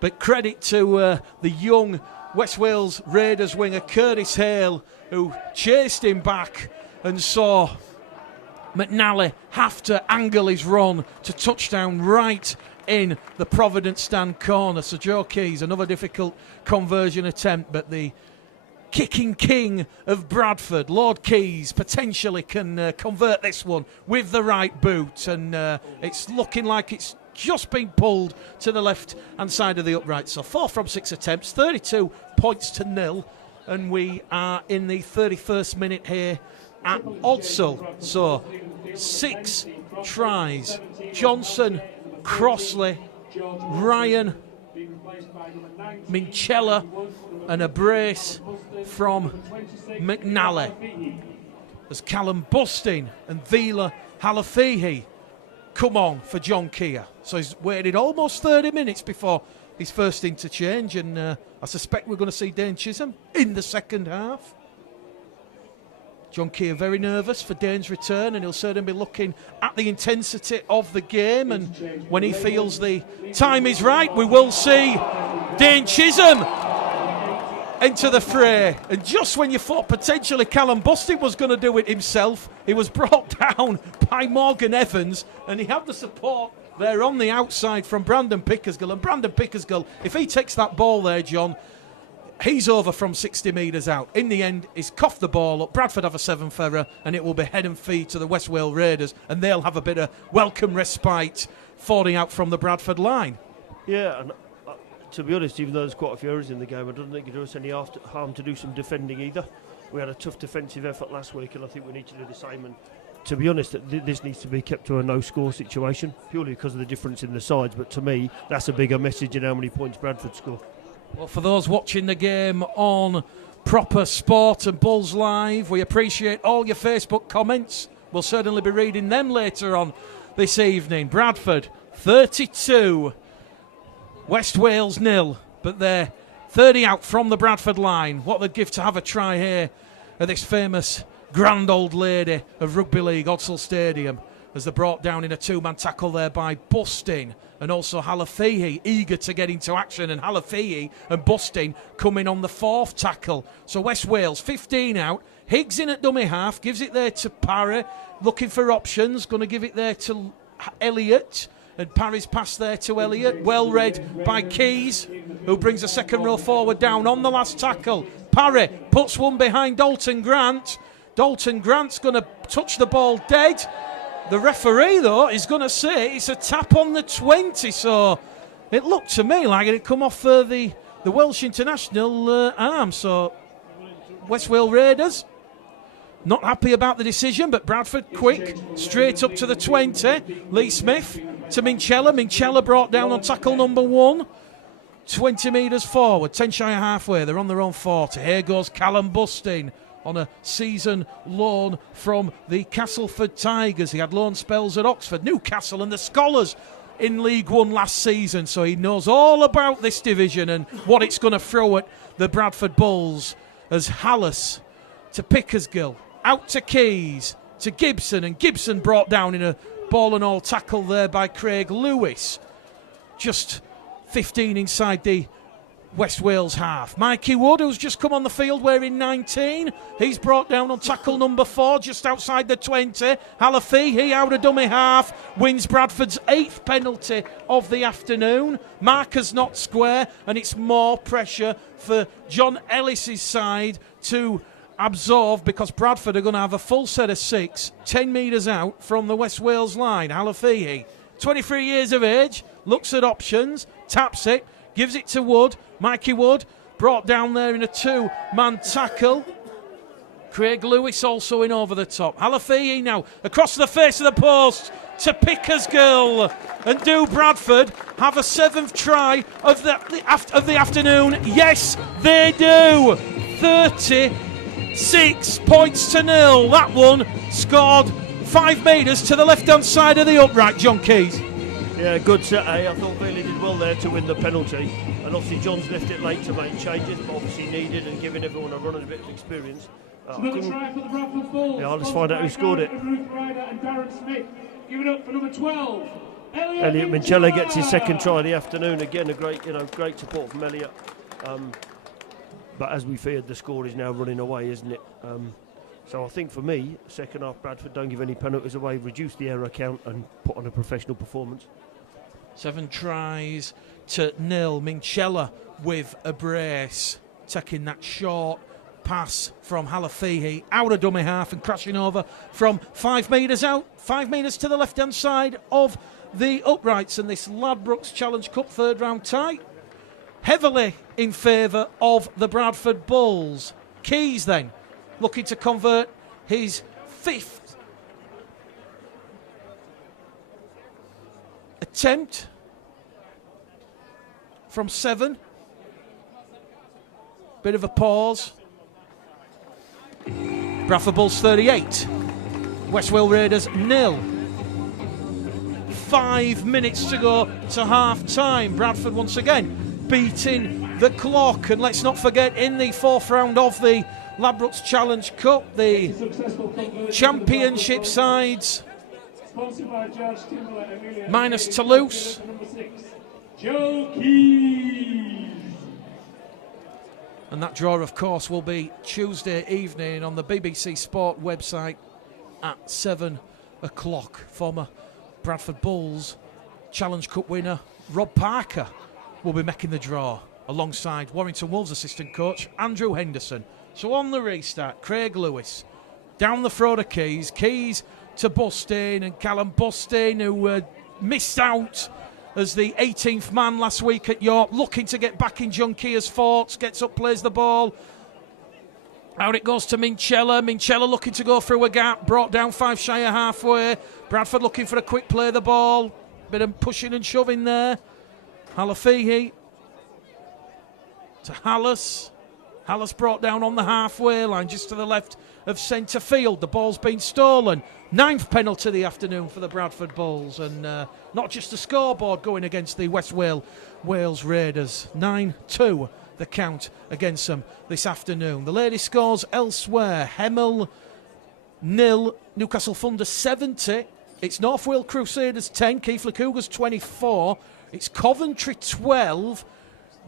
but credit to the young West Wales Raiders winger Curtis Hale, who chased him back and saw McNally have to angle his run to touchdown right in the Providence stand corner. So Joe Keys, another difficult conversion attempt, but the kicking king of Bradford, Lord Keys, potentially can convert this one with the right boot, and it's looking like it's just been pulled to the left hand side of the upright. So 4 from 6 attempts, 32 points to 0, and we are in the 31st minute here at Odsall. So 6 tries: Johnson, Crossley, Ryan, Minchella, and a brace from McNally as Callum Busting and Vila Halafihi come on for John Keir. So he's waited almost 30 minutes before his first interchange, and I suspect we're going to see Dane Chisholm in the second half. John Keir very nervous for Dane's return, and he'll certainly be looking at the intensity of the game, and when he feels the time is right, we will see Dane Chisholm into the fray. And just when you thought potentially Callum Busting was going to do it himself, he was brought down by Morgan Evans, and he had the support there on the outside from Brandon Pickersgill. And Brandon Pickersgill, if he takes that ball there, John, he's over from 60 metres out. In the end, he's coughed the ball up. Bradford have a 7-ferrer, and it will be head and feet to the West Wales Raiders, and they'll have a bit of welcome respite falling out from the Bradford line. Yeah, and to be honest, even though there's quite a few errors in the game, I don't think it does us any harm to do some defending either. We had a tough defensive effort last week, and I think we need to do the same. And to be honest, this needs to be kept to a no-score situation, purely because of the difference in the sides. But to me, that's a bigger message in how many points Bradford score. Well, for those watching the game on Proper Sport and Bulls Live, we appreciate all your Facebook comments. We'll certainly be reading them later on this evening. Bradford 32, West Wales 0, but they're 30 out from the Bradford line. What they'd give to have a try here at this famous grand old lady of rugby league, Odsall Stadium, as they're brought down in a two-man tackle there by Busting and also Halafihi, eager to get into action, and Halafihi and Busting coming on the fourth tackle. So West Wales 15 out, Higgs in at dummy half, gives it there to Parry, looking for options, going to give it there to Elliott. And Parry's pass there to Elliott, well read by Keys, who brings a second row forward down on the last tackle. Parry puts one behind Dalton Grant. Dalton Grant's going to touch the ball dead. The referee, though, is going to say it's a tap on the 20, so it looked to me like it had come off the Welsh international arm. So West Wales Raiders not happy about the decision, but Bradford quick, straight up to the 20. Lee Smith to Minchella. Minchella brought down on tackle number 1. 20 metres forward, 10 shy of halfway. They're on their own 40. Here goes Callum Busting on a season loan from the Castleford Tigers. He had loan spells at Oxford, Newcastle and the Scholars in League One last season, so he knows all about this division and what it's going to throw at the Bradford Bulls. As Hallis to Pickersgill, out to Keys, to Gibson, and Gibson brought down in a ball and all tackle there by Craig Lewis. Just 15 inside the West Wales half. Mikey Wood, who's just come on the field wearing 19, he's brought down on tackle number 4, just outside the 20. Halafihi out of dummy half, wins Bradford's 8th penalty of the afternoon. Marker's not square, and it's more pressure for John Ellis's side to absorbed because Bradford are going to have a full set of 6, 10 metres out from the West Wales line. Halafihi, 23 years of age, looks at options, taps it, gives it to Wood. Mikey Wood brought down there in a 2-man tackle. Craig Lewis also in over the top. Halafihi now across the face of the post to Pickersgill. And do Bradford have a 7th try of the afternoon? Yes, they do. 36 points to 0. That one scored 5 metres to the left-hand side of the upright, John Keys. Yeah, good set, eh? I thought Bailey did well there to win the penalty. And obviously John's left it late to make changes, but obviously needed and giving everyone a run and a bit of experience. Another try for the Bradford Bulls. Yeah, let's find out who scored it. Ruth Ryder and Darren Smith. Give it up for number 12. Elliot Minchella gets his 2nd try of the afternoon. Again, a great support from Elliot. But as we feared, the score is now running away, isn't it? So I think for me, second half, Bradford don't give any penalties away, reduce the error count and put on a professional performance. 7 tries to 0. Minchella with a brace, taking that short pass from Halafihi out of dummy half and crashing over from 5 metres out, 5 metres to the left-hand side of the uprights. And this Ladbrokes Challenge Cup 3rd round tie heavily in favour of the Bradford Bulls. Keys then looking to convert his 5th attempt from 7. Bit of a pause. Bradford Bulls 38, West Wales Raiders 0. 5 minutes to go to half time. Bradford once again beating the clock. And let's not forget, in the 4th round of the Ladbrokes Challenge Cup, the championship sides minus Toulouse. Joe Keys. And that draw, of course, will be Tuesday evening on the BBC Sport website at 7 o'clock. Former Bradford Bulls Challenge Cup winner Rob Parker will be making the draw alongside Warrington Wolves assistant coach Andrew Henderson. So on the restart, Craig Lewis down the throat of Keys. Keys to Bustin, and Callum Bustin, who missed out as the 18th man last week at York, looking to get back in John Keir's forts, gets up, plays the ball. Out it goes to Minchella. Minchella looking to go through a gap, brought down 5 shy of halfway. Bradford looking for a quick play of the ball. Bit of pushing and shoving there. Halafihi to Hallis. Hallis brought down on the halfway line, just to the left of centre field. The ball's been stolen. 9th penalty of the afternoon for the Bradford Bulls, and not just the scoreboard going against the West Wales Raiders. 9-2 the count against them this afternoon. The ladies' scores elsewhere. Hemel 0, Newcastle Thunder 70. It's North Wales Crusaders 10, Keighley Cougars 24. It's Coventry 12,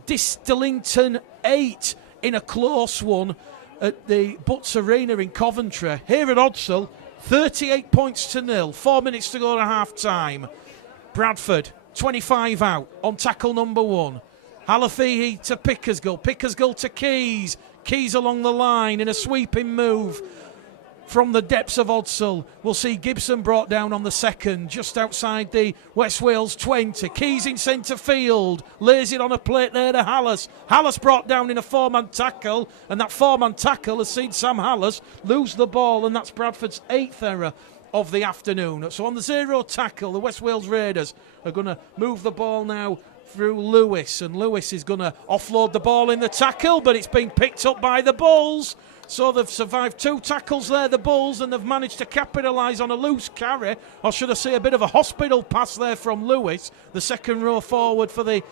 Distillington 8 in a close one at the Butts Arena in Coventry. Here at Odsal, 38 points to 0, 4 minutes to go to half time. Bradford 25 out on tackle number 1. Halafihi to Pickersgill. Pickersgill to Keys. Keys along the line in a sweeping move from the depths of Odsal. We'll see Gibson brought down on the 2nd, just outside the West Wales 20. Keys in centre field, lays it on a plate there to Hallis. Hallis brought down in a 4-man tackle, and that 4-man tackle has seen Sam Hallis lose the ball, and that's Bradford's 8th error of the afternoon. So on the 0 tackle, the West Wales Raiders are going to move the ball now through Lewis, and Lewis is going to offload the ball in the tackle, but it's been picked up by the Bulls. So they've survived 2 tackles there, the Bulls, and they've managed to capitalise on a loose carry, or should I say a bit of a hospital pass there from Lewis, the 2nd row forward for the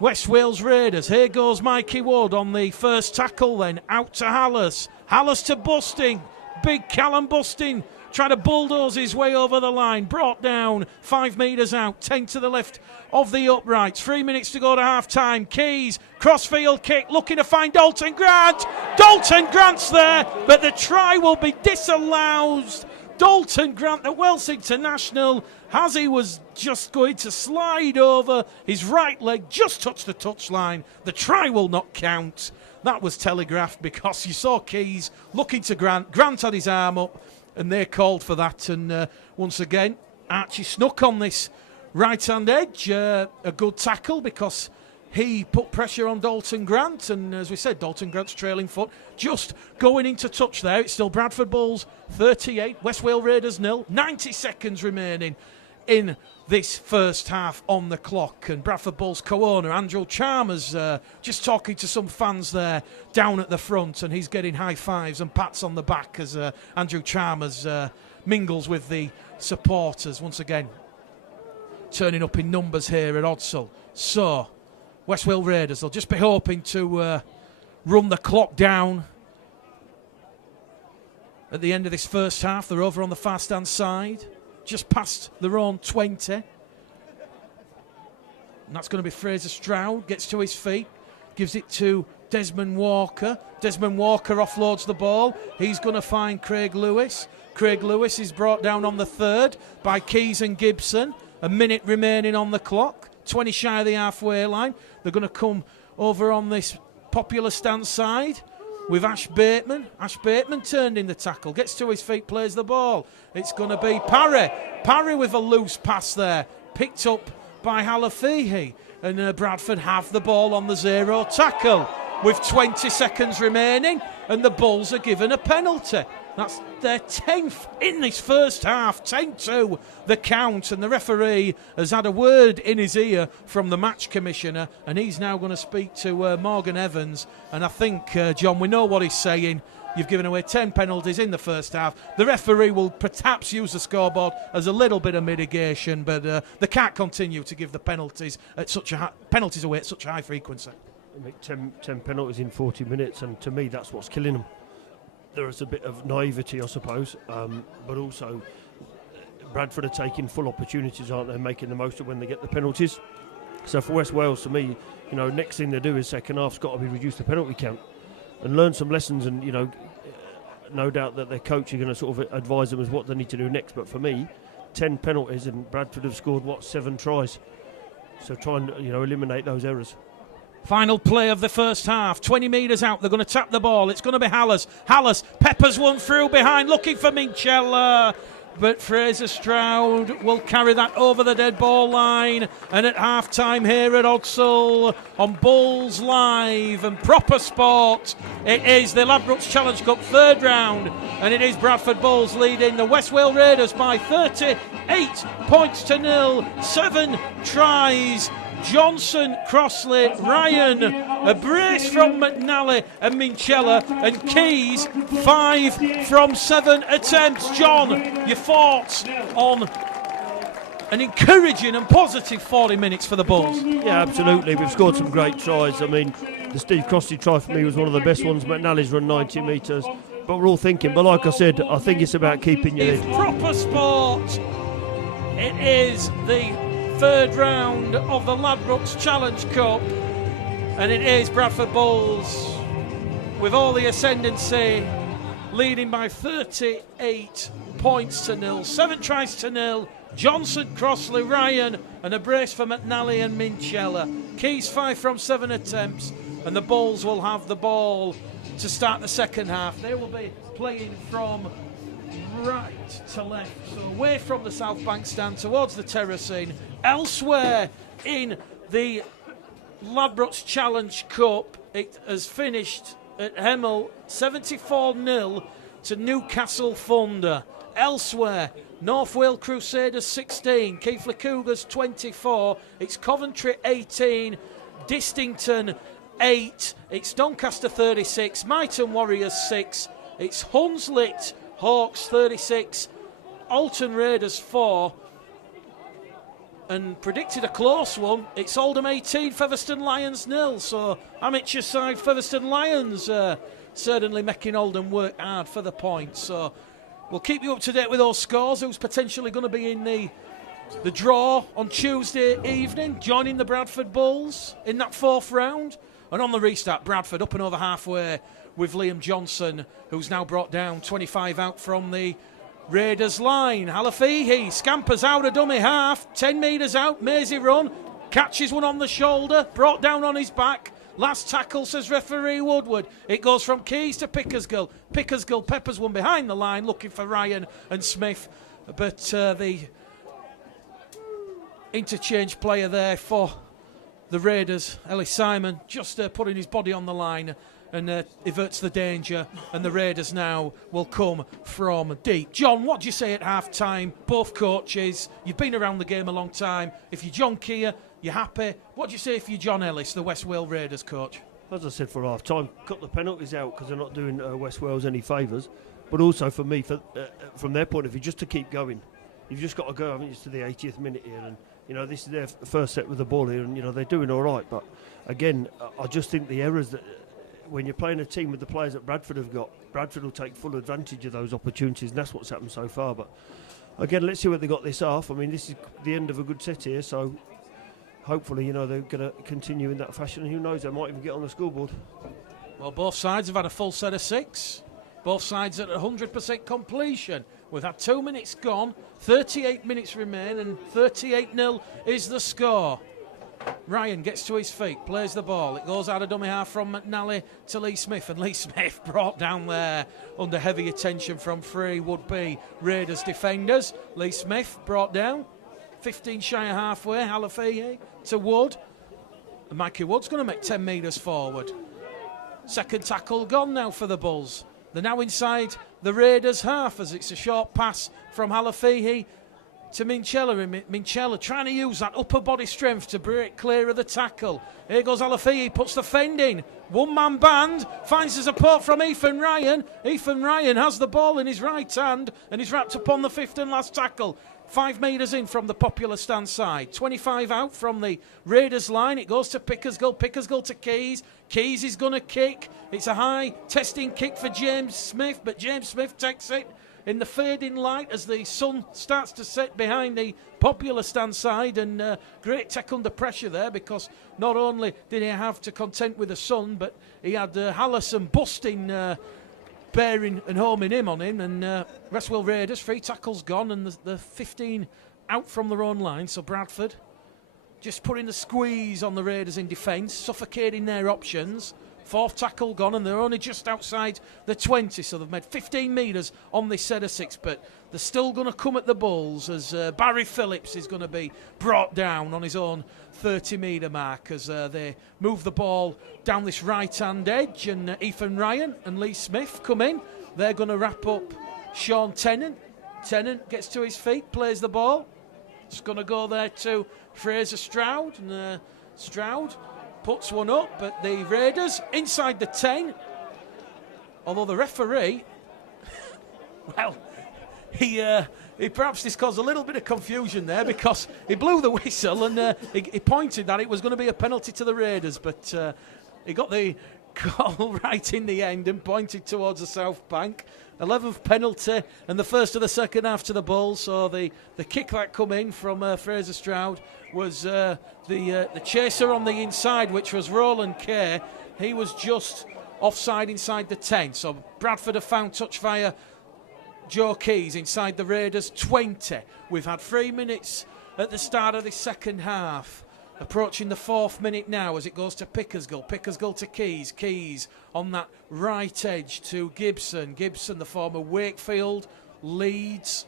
West Wales Raiders. Here goes Mikey Wood on the first tackle then, out to Hallis. Hallis to Busting, big Callum Busting, trying to bulldoze his way over the line, brought down 5 metres out, 10 to the left of the uprights. 3 minutes to go to half time. Keys, crossfield kick, looking to find Dalton Grant. Dalton Grant's there, but the try will be disallowed Dalton Grant, the Welsh international, as he was just going to slide over, his right leg just touched the touchline. The try will not count. That was telegraphed because you saw Keys looking to Grant. Grant had his arm up and they called for that. And once again, Archie snuck on this right-hand edge. A good tackle because he put pressure on Dalton Grant. And as we said, Dalton Grant's trailing foot just going into touch there. It's still Bradford Bulls 38, West Wales Raiders 0. 90 seconds remaining in this first half on the clock. And Bradford Bulls co-owner Andrew Chalmers just talking to some fans there down at the front, and he's getting high fives and pats on the back as Andrew Chalmers mingles with the supporters. Once again, turning up in numbers here at Odsal. So West Wales Raiders, they'll just be hoping to run the clock down at the end of this first half. They're over on the far stand side, just past their own 20. And that's going to be Fraser Stroud, gets to his feet, gives it to Desmond Walker. Desmond Walker offloads the ball. He's going to find Craig Lewis. Craig Lewis is brought down on the third by Keys and Gibson. A minute remaining on the clock, 20 shy of the halfway line. They're going to come over on this popular stand side with Ash Bateman. Ash Bateman turned in the tackle, gets to his feet, plays the ball. It's going to be Parry. Parry with a loose pass there, picked up by Halafihi. And Bradford have the ball on the zero tackle with 20 seconds remaining, and the Bulls are given a penalty. That's their 10th in this first half, 10-2 the count, and the referee has had a word in his ear from the match commissioner, and he's now going to speak to Morgan Evans. And I think, John, we know what he's saying. You've given away 10 penalties in the first half. The referee will perhaps use the scoreboard as a little bit of mitigation, but they can't continue to give the penalties away at such a high frequency. They make 10 penalties in 40 minutes, and to me that's what's killing them. There is a bit of naivety, I suppose, but also Bradford are taking full opportunities, aren't they, making the most of when they get the penalties. So for West Wales, to me, next thing they do is second half's got to be reduce the penalty count and learn some lessons, and no doubt that their coach are going to sort of advise them as what they need to do next. But for me, 10 penalties, and Bradford have scored 7 tries. So try and eliminate those errors. Final play of the first half, 20 metres out, they're going to tap the ball. It's going to be Hallas. Hallas peppers one through behind, looking for Minchella. But Fraser Stroud will carry that over the dead ball line. And at half-time here at Odsal on Bulls Live and Proper Sport, it is the Ladbrokes Challenge Cup third round. And it is Bradford Bulls leading the West Wales Raiders by 38 points to 0. 7 tries. Johnson, Crossley, Ryan, a brace from McNally and Minchella, and Keys 5 from 7 attempts. John, your thoughts on an encouraging and positive 40 minutes for the Bulls? Yeah, absolutely. We've scored some great tries. I mean, the Steve Crossley try for me was one of the best ones. McNally's run 90 metres. But we're all thinking, but like I said, I think it's about keeping your head. Proper Sport. It is the third round of the Ladbrokes Challenge Cup, and it is Bradford Bulls with all the ascendancy leading by 38 points to 0. 7 tries to 0. Johnson, Crossley, Ryan, and a brace for McNally and Minchella. Keys 5 from 7 attempts, and the Bulls will have the ball to start the second half. They will be playing from right to left, so away from the South Bank stand towards the terracing. Elsewhere in the Ladbrokes Challenge Cup, it has finished at Hemel 74-0 to Newcastle Thunder. Elsewhere, North Wales Crusaders 16, Keighley Cougars 24, it's Coventry 18, Distington 8, it's Doncaster 36, Myton Warriors 6, it's Hunslet Hawks 36, Alton Raiders 4, and predicted a close one. It's Oldham 18, Featherstone Lions 0. So amateur side Featherstone Lions certainly making Oldham work hard for the points. So we'll keep you up to date with those scores. Who's potentially going to be in the draw on Tuesday evening, joining the Bradford Bulls in that fourth round. And on the restart, Bradford up and over halfway with Liam Johnson, who's now brought down 25 out from the Raiders line. Halafihi scampers out a dummy half. 10 metres out. Mazy run. Catches one on the shoulder. Brought down on his back. Last tackle, says referee Woodward. It goes from Keys to Pickersgill. Pickersgill peppers one behind the line, looking for Ryan and Smith. But the interchange player there for the Raiders, Ellis Simon, just putting his body on the line and averts the danger. And the Raiders now will come from deep. John, what do you say at half-time? Both coaches, you've been around the game a long time. If you're John Keir, you're happy. What do you say if you're John Ellis, the West Wales Raiders coach? As I said for half-time, cut the penalties out because they're not doing West Wales any favours. But also for me, from their point of view, just to keep going. You've just got to go, haven't you, to the 80th minute here. And, you know, this is their first set with the ball here and, you know, they're doing all right. But, again, I just think the errors that... when you're playing a team with the players that Bradford have got, Bradford will take full advantage of those opportunities, and that's what's happened so far. But, again, let's see what they got this half. I mean, this is the end of a good set here, so... hopefully, you know, they're going to continue in that fashion. And who knows, they might even get on the scoreboard. Well, both sides have had a full set of 6. Both sides at 100% completion. We've had 2 minutes gone, 38 minutes remain, and 38-0 is the score. Ryan gets to his feet, plays the ball. It goes out of dummy half from McNally to Lee Smith, and Lee Smith brought down there under heavy attention from 3 would-be Raiders defenders. Lee Smith brought down. 15 shy of halfway, Halafihi to Wood. And Mikey Wood's going to make 10 metres forward. Second tackle gone now for the Bulls. They're now inside the Raiders' half as it's a short pass from Halafihi to Minchella. Minchella trying to use that upper body strength to break clear of the tackle. Here goes Halafihi, puts the fend in. One-man band, finds the support from Ethan Ryan. Ethan Ryan has the ball in his right hand and he's wrapped up on the 5th and last tackle. 5 metres in from the popular stand side. 25 out from the Raiders line. It goes to Pickersgill. Pickersgill to Keys. Keys is going to kick. It's a high testing kick for James Smith, but James Smith takes it in the fading light as the sun starts to set behind the popular stand side. And great tech under pressure there, because not only did he have to contend with the sun, but he had Hallison busting bearing and homing him on him. And West Wales Raiders, 3 tackles gone and the 15 out from their own line. So Bradford just putting the squeeze on the Raiders in defence, suffocating their options. 4th tackle gone and they're only just outside the 20, so they've made 15 metres on this set of 6, but they're still going to come at the Bulls as Barry Phillips is going to be brought down on his own 30-metre mark as they move the ball down this right-hand edge. And Ethan Ryan and Lee Smith come in. They're going to wrap up Sean Tennant. Tennant gets to his feet, plays the ball. It's going to go there to Fraser Stroud, and Stroud puts one up, but the Raiders inside the 10. Although the referee, well, he perhaps this caused a little bit of confusion there, because he blew the whistle and he pointed that it was going to be a penalty to the Raiders, but he got the call right in the end and pointed towards the south bank. 11th penalty and the first of the second half to the Bulls. So the kick that come in from Fraser Stroud was the chaser on the inside, which was Roland Kay. He was just offside inside the 10. So Bradford have found touch via Joe Keys inside the Raiders 20. We've had 3 minutes at the start of the second half. Approaching the 4th minute now as it goes to Pickersgill. Pickersgill to Keys. Keys on that right edge to Gibson. Gibson, the former Wakefield, Leeds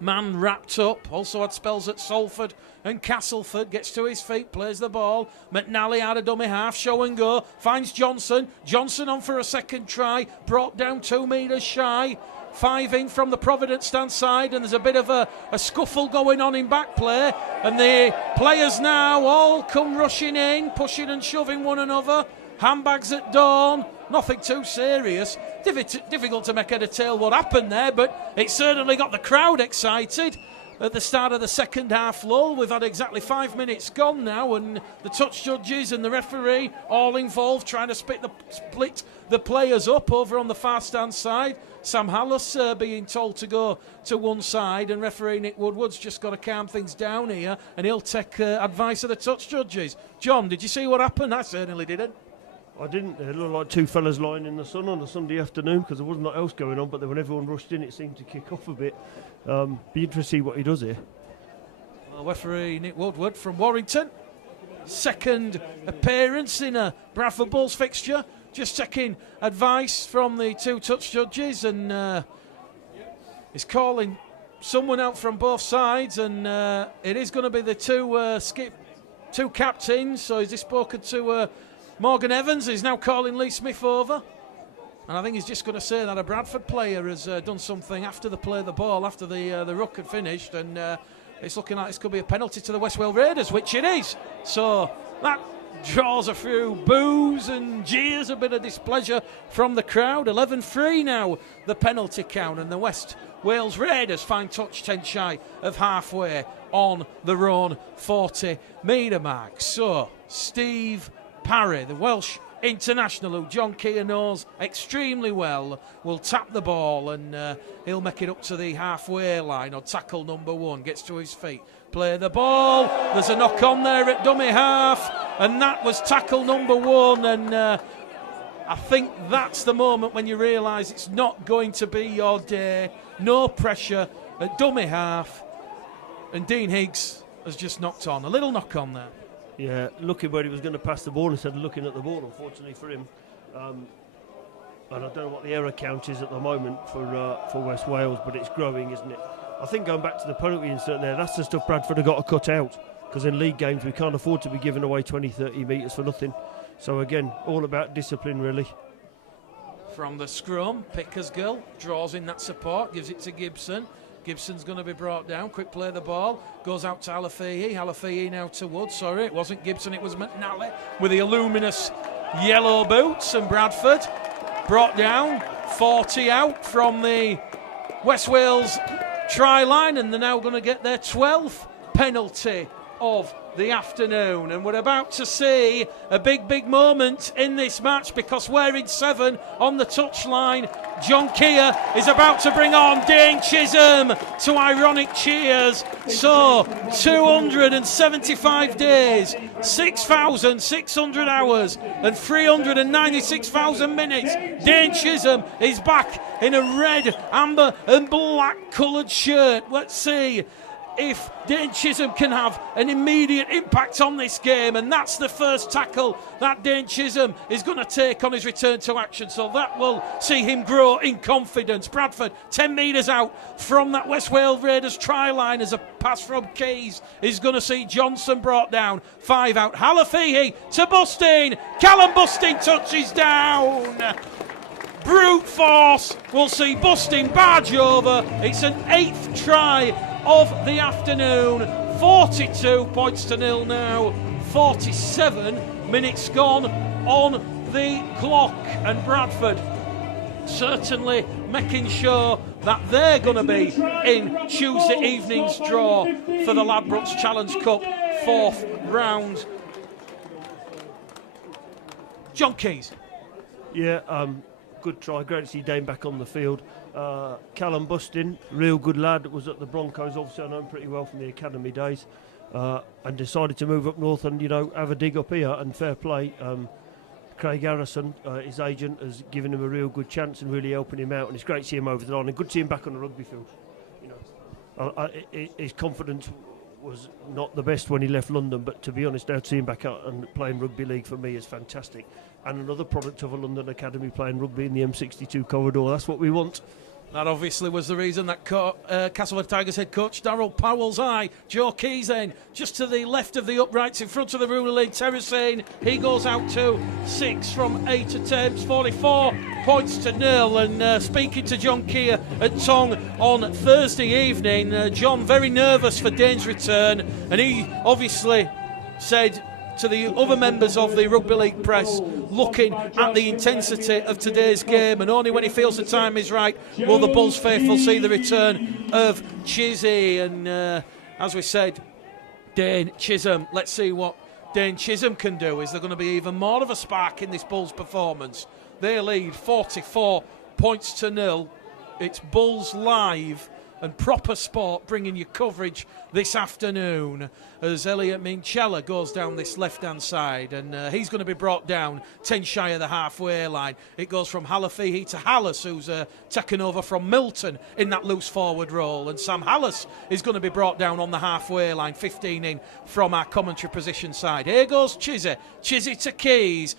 man, wrapped up. Also had spells at Salford and Castleford. Gets to his feet, plays the ball. McNally out of dummy half, show and go. Finds Johnson. Johnson on for a second try. Brought down 2 metres shy. 5 in from the Providence stand side, and there's a bit of a scuffle going on in back play, and the players now all come rushing in, pushing and shoving one another. Handbags at dawn, nothing too serious. Difficult to make head or tail what happened there, but it certainly got the crowd excited. At the start of the second half lull, we've had exactly 5 minutes gone now, and the touch judges and the referee all involved trying to split the players up over on the far stand side. Sam Hallis being told to go to one side, and referee Nick Woodward's just got to calm things down here, and he'll take advice of the touch judges. John, did you see what happened? I certainly didn't. I didn't. They looked like two fellas lying in the sun on a Sunday afternoon because there wasn't much else going on, but then when everyone rushed in, it seemed to kick off a bit. Be interesting to see what he does here. Well, referee Nick Woodward from Warrington. Second appearance in a Bradford Bulls fixture. Just taking advice from the two touch judges, and he's calling someone out from both sides, and it is going to be the two captains. So he's just spoken to Morgan Evans. He's now calling Lee Smith over, and I think he's just going to say that a Bradford player has done something after the play of the ball, after the ruck had finished, and it's looking like this could be a penalty to the West Wales Raiders, which it is. So that draws a few boos and jeers, a bit of displeasure from the crowd. 11-3 now, the penalty count, and the West Wales Raiders fine touch 10 shy of halfway on their own 40-metre mark. So Steve Parry, the Welsh international who John Keir knows extremely well, will tap the ball, and he'll make it up to the halfway line, or tackle number one, gets to his feet, play the ball, there's a knock on there at dummy half, and that was tackle number one, and I think that's the moment when you realise it's not going to be your day. No pressure at dummy half, and Dean Higgs has just knocked on, a little knock on there. Yeah, looking where he was going to pass the ball instead of looking at the ball, unfortunately for him. And I don't know what the error count is at the moment for West Wales, but it's growing, isn't it? I think going back to the penalty insert there, that's the stuff Bradford have got to cut out, because in league games we can't afford to be giving away 20-30 metres for nothing. So again, all about discipline really. From the scrum, Pickersgill draws in that support, gives it to Gibson. Gibson's going to be brought down. Quick play the ball. Goes out to Alafihi. Alafihi now to Wood. Sorry, it wasn't Gibson, it was McNally with the luminous yellow boots. And Bradford brought down. 40 out from the West Wales try line. And they're now going to get their 12th penalty of the afternoon, and we're about to see a big moment in this match, because we're in 7 on the touchline. John Keir is about to bring on Dane Chisholm to ironic cheers. So 275 days, 6,600 hours and 396,000 minutes. Dane Chisholm is back in a red, amber and black coloured shirt. Let's see if Dane Chisholm can have an immediate impact on this game, and that's the first tackle that Dane Chisholm is going to take on his return to action, so that will see him grow in confidence. Bradford 10 metres out from that West Wales Raiders try line as a pass from Keys is going to see Johnson brought down. 5 out, Halafihi to Bustin. Callum Bustin touches down. Brute force will see Bustin barge over. It's an 8th try of the afternoon. 42 points to nil now. 47 minutes gone on the clock, and Bradford certainly making sure that they're going to be in Tuesday evening's draw for the Ladbrokes Challenge Cup 4th round. John Keys. Yeah, good try. Great to see Dane back on the field. Callum Bustin, real good lad, was at the Broncos. Obviously I know him pretty well from the academy days, and decided to move up north and have a dig up here, and fair play. Craig Harrison, his agent, has given him a real good chance and really helping him out, and it's great to see him over the line, and good to see him back on the rugby field. His confidence was not the best when he left London, but to be honest, now to see him back out and playing rugby league for me is fantastic, and another product of a London academy playing rugby in the M62 corridor. That's what we want. That obviously was the reason that Castleford Tigers head coach Darryl Powell's eye. Joe Keys then, just to the left of the uprights in front of the ruler league terracing. He goes out to 6 from 8 attempts, 44 points to nil. And speaking to John Keir at Tong on Thursday evening, John very nervous for Dane's return, and he obviously said to the other members of the Rugby League press, looking at the intensity of today's game, and only when he feels the time is right will the Bulls faithful see the return of Chizzy. And as we said, Dane Chisholm, let's see what Dane Chisholm can do. Is there going to be even more of a spark in this Bulls performance? They lead 44 points to nil. It's Bulls live and Proper Sport bringing you coverage this afternoon as Elliot Minchella goes down this left-hand side, and he's going to be brought down 10 shy of the halfway line. It goes from Halafihi to Hallis, who's taken over from Milton in that loose forward role, and Sam Hallis is going to be brought down on the halfway line, 15 in from our commentary position side. Here goes Chizzy to Keys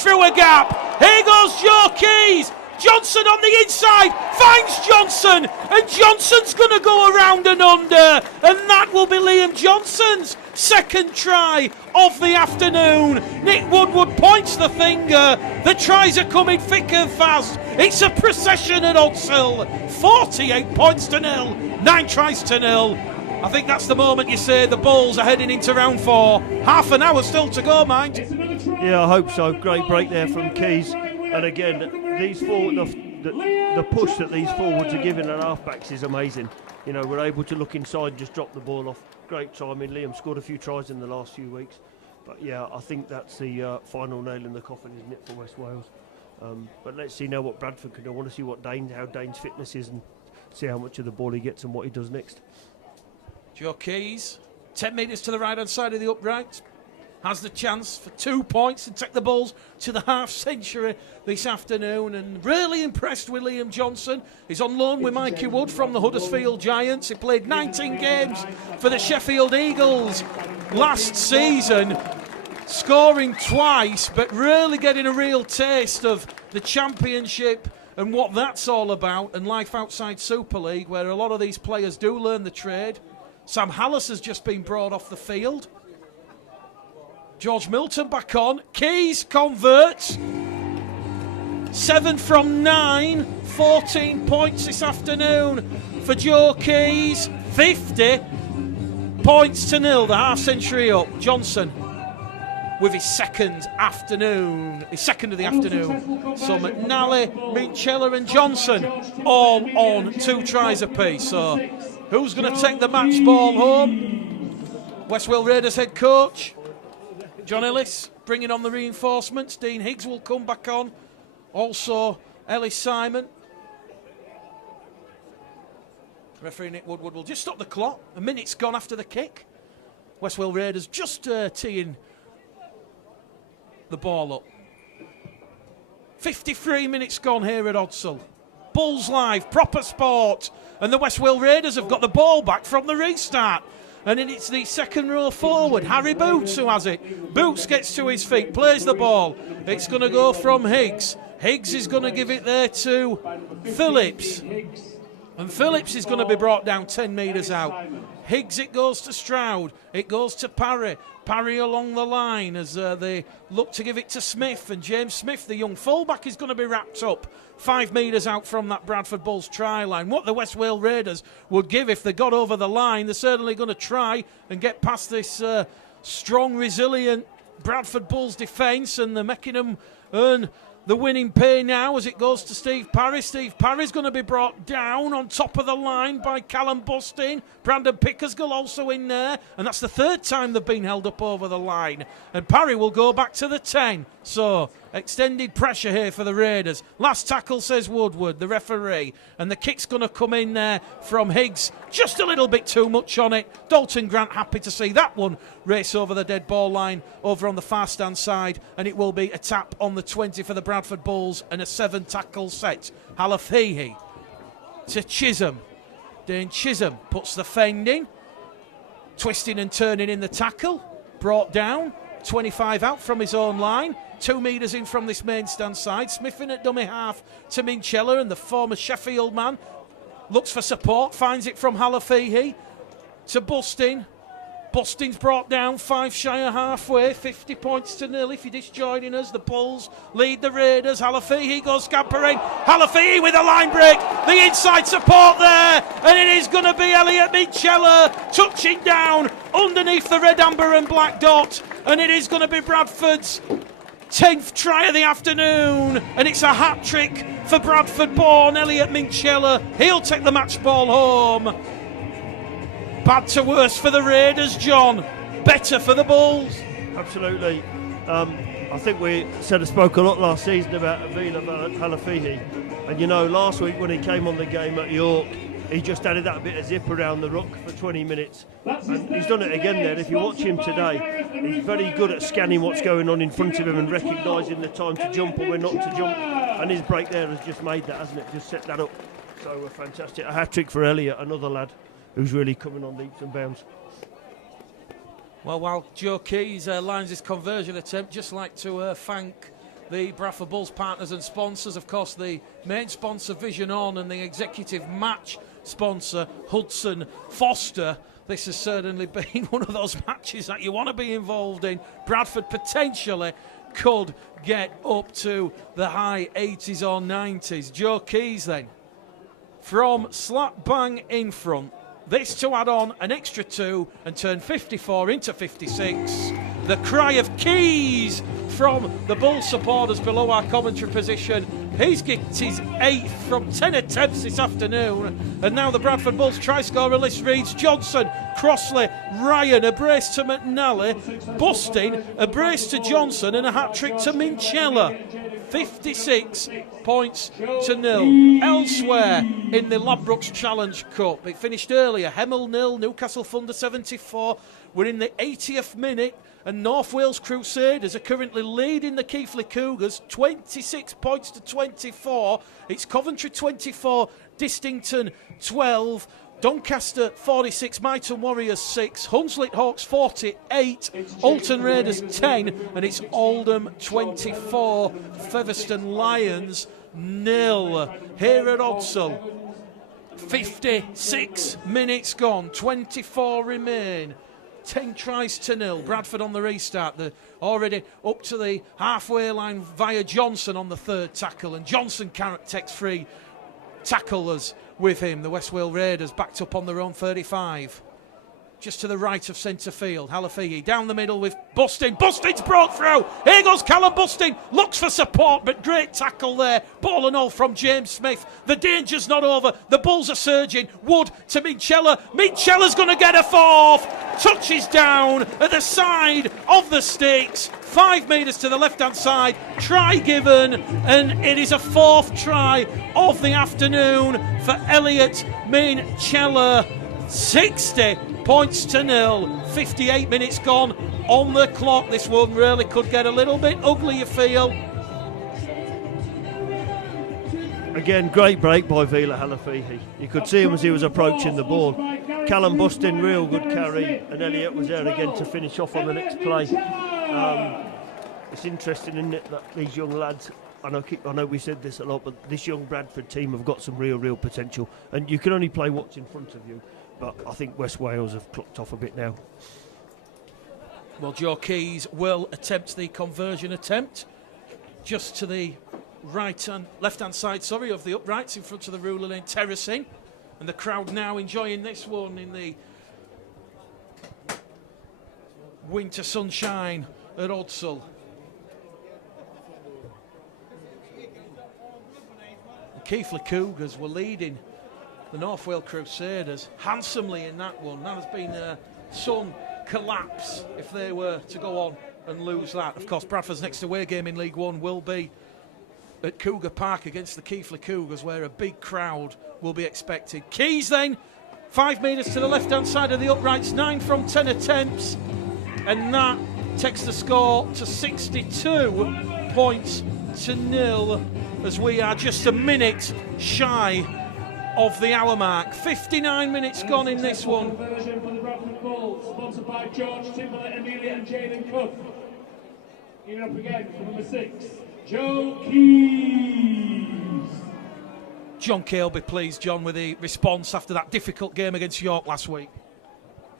through a gap, here goes Joe Keys. Johnson on the inside, finds Johnson, and Johnson's going to go around and under, and that will be Liam Johnson's second try of the afternoon. Nick Woodward points the finger, the tries are coming thick and fast. It's a procession at Odshill, 48 points to 0, 9 tries to 0. I think that's the moment you say the Bulls are heading into round 4. Half an hour still to go, mind. Yeah, I hope so. Great break there from Keys. And again, these forward, the push that these forwards are giving at halfbacks is amazing. You know, we're able to look inside and just drop the ball off. Great timing. Liam scored a few tries in the last few weeks. But yeah, I think that's the final nail in the coffin, isn't it, for West Wales? But let's see now what Bradford can do. I want to see how Dane's fitness is and see how much of the ball he gets and what he does next. Joe Keys, 10 metres to the right-hand side of the upright, has the chance for 2 points and take the Bulls to the half-century this afternoon, and really impressed with Liam Johnson. He's on loan with Mikey Wood from the Huddersfield Giants. He played 19 games for the Sheffield Eagles last season, scoring twice, but really getting a real taste of the Championship and what that's all about, and life outside Super League, where a lot of these players do learn the trade. Sam Hallis has just been brought off the field. George Milton back on. Keys converts. 7 from 9. 14 points this afternoon for Joe Keys. 50 points to 0. The half century up. Johnson with his second of the afternoon. So McNally, Minchella and Johnson all on 2 tries apiece. So who's going to take the match ball home? West Wales Raiders head coach John Ellis bringing on the reinforcements. Dean Higgs will come back on. Also Ellis Simon. Referee Nick Woodward will just stop the clock. A minute's gone after the kick. West Wales Raiders just teeing the ball up. 53 minutes gone here at Odshill. Bulls Live, Proper Sport, and the West Wales Raiders have got the ball back from the restart. And then it's the second row forward, Harry Boots, who has it. Boots gets to his feet, plays the ball. It's going to go from Higgs. Higgs is going to give it there to Phillips. And Phillips is going to be brought down 10 metres out. Higgs, it goes to Stroud. It goes to Parry. Parry along the line as they look to give it to Smith. And James Smith, the young fullback, is going to be wrapped up 5 metres out from that Bradford Bulls try line. What the West Wales Raiders would give if they got over the line, they're certainly going to try and get past this strong, resilient Bradford Bulls defence, and they're making them earn the winning pay now as it goes to Steve Parry. Steve Parry's going to be brought down on top of the line by Callum Bustin. Brandon Pickersgill also in there, and that's the 3rd time they've been held up over the line. And Parry will go back to the 10. So extended pressure here for the Raiders. Last tackle, says Woodward, the referee. And the kick's going to come in there from Higgs. Just a little bit too much on it. Dalton Grant happy to see that one race over the dead ball line over on the far stand side. And it will be a tap on the 20 for the Bradford Bulls and a 7 tackle set. Halafihi to Chisholm. Dane Chisholm puts the fend in. Twisting and turning in the tackle. Brought down. 25 out from his own line. 2 metres in from this main stand side. Smith in at dummy half to Minchella, and the former Sheffield man looks for support, finds it from Halafihi to Bustin. Bustin's brought down 5 shy of halfway, 50 points to 0. If you're just joining us, the Bulls lead the Raiders. Halafihi goes scampering. Halafihi with a line break. The inside support there, and it is going to be Elliot Minchella touching down underneath the red, amber and black dot, and it is going to be Bradford's 10th try of the afternoon, and it's a hat-trick for Bradford-born Elliot Minchella. He'll take the match ball home. Bad to worse for the Raiders, John. Better for the Bulls. Absolutely. I think we spoke a lot last season about Avila Halafihi. And you know, last week when he came on the game at York, he just added that bit of zip around the ruck for 20 minutes. And he's done it again there. If you watch him today, he's very good at scanning what's going on in front of him and recognising the time to jump or when not to jump. And his break there has just made that, hasn't it? Just set that up. So fantastic. A hat-trick for Elliott, another lad who's really coming on leaps and bounds. Well, while Joe Keys lines his conversion attempt, just like to thank the Bradford Bulls partners and sponsors. Of course, the main sponsor, Vision On, and the executive match sponsor, Hudson Foster. This has certainly been one of those matches that you want to be involved in. Bradford potentially could get up to the high 80s or 90s. Joe Keys then, from slap bang in front. This to add on an extra 2 and turn 54 into 56. The cry of Keys from the Bull supporters below our commentary position. He's kicked his 8th from 10 attempts this afternoon. And now the Bradford Bulls try-scorer list reads Johnson, Crossley, Ryan, a brace to McNally, Busting, a brace to Johnson and a hat-trick to Minchella. 56 points to 0. Elsewhere in the Ladbrokes Challenge Cup, it finished earlier. Hemel 0, Newcastle Thunder 74. We're in the 80th minute, and North Wales Crusaders are currently leading the Keighley Cougars 26 points to 24. It's Coventry 24, Distington 12. Doncaster 46, Myton Warriors 6, Hunslet Hawks 48, Alton Raiders 10, and it's Oldham 24, Featherstone Lions 0. Here at Odsal, 56 minutes gone, 24 remain. 10 tries to 0. Bradford on the restart. They're already up to the halfway line via Johnson on the 3rd tackle, and Johnson takes 3 tacklers with him. The West Wales Raiders backed up on their own 35. Just to the right of centre field. Halafigi down the middle with Busting. Busting's broke through. Here goes Callum Busting. Looks for support, but great tackle there. Ball and all from James Smith. The danger's not over. The Bulls are surging. Wood to Minchella. Minchella's going to get a 4th. Touches down at the side of the sticks. 5 metres to the left-hand side. Try given, and it is a 4th try of the afternoon for Elliott Minchella. 60 points to 0. 58 minutes gone on the clock. This one really could get a little bit ugly, you feel. Again, great break by Vila Halafihi. You could see him as he was approaching the ball. Callum Bustin, real good carry, and Elliott was there again to finish off on the next play. It's interesting, isn't it, that these young lads, I know we said this a lot, but this young Bradford team have got some real potential, and you can only play what's in front of you. But I think West Wales have clocked off a bit now. Well, Joe Keys will attempt the conversion attempt just to the left-hand side, of the uprights in front of the ruler lane terracing. And the crowd now enjoying this one in the winter sunshine at Odsal. The Keighley Cougars were leading the North Wales Crusaders handsomely in that one. That has been some collapse if they were to go on and lose that. Of course, Bradford's next away game in League One will be at Cougar Park against the Keighley Cougars, where a big crowd will be expected. Keys then, 5 metres to the left-hand side of the uprights, 9 from 10 attempts, and that takes the score to 62 points to 0, as we are just a minute shy of the hour mark. 59 minutes gone in this one. Conversion for the Bradford Bulls, sponsored by George Timberlake, Amelia and Jaden Cook. In up again for number 6, Joe Keys. John Kay will be pleased, John, with the response after that difficult game against York last week.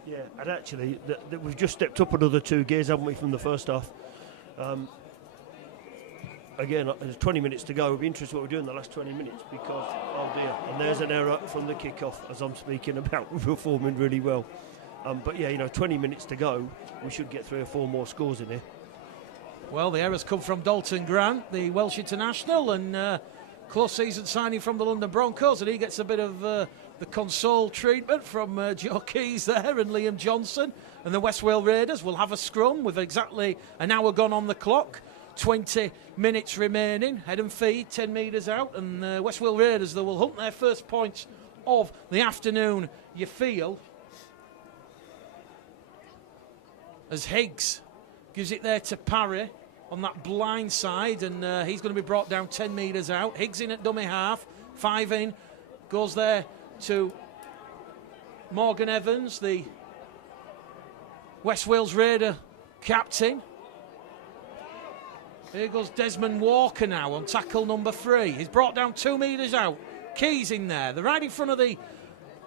Yeah, and actually, we've just stepped up another 2 gears, haven't we, from the first half. Again, there's 20 minutes to go. We'll be interested what we do in the last 20 minutes because, oh dear, and there's an error from the kick-off as I'm speaking about. We're performing really well. But yeah, 20 minutes to go. We should get 3 or 4 more scores in here. Well, the errors come from Dalton Grant, the Welsh international, and close season signing from the London Broncos, and he gets a bit of the console treatment from Joe Keys there and Liam Johnson. And the West Wales Raiders will have a scrum with exactly an hour gone on the clock. 20 minutes remaining, head and feet 10 metres out, and West Wales Raiders, they will hunt their first points of the afternoon, you feel, as Higgs gives it there to Parry on that blind side, and he's going to be brought down 10 metres out. Higgs in at dummy half, 5 in, goes there to Morgan Evans, the West Wales Raider captain. Here goes Desmond Walker now on tackle number 3. He's brought down 2 metres out. Keys in there. They're right in front of the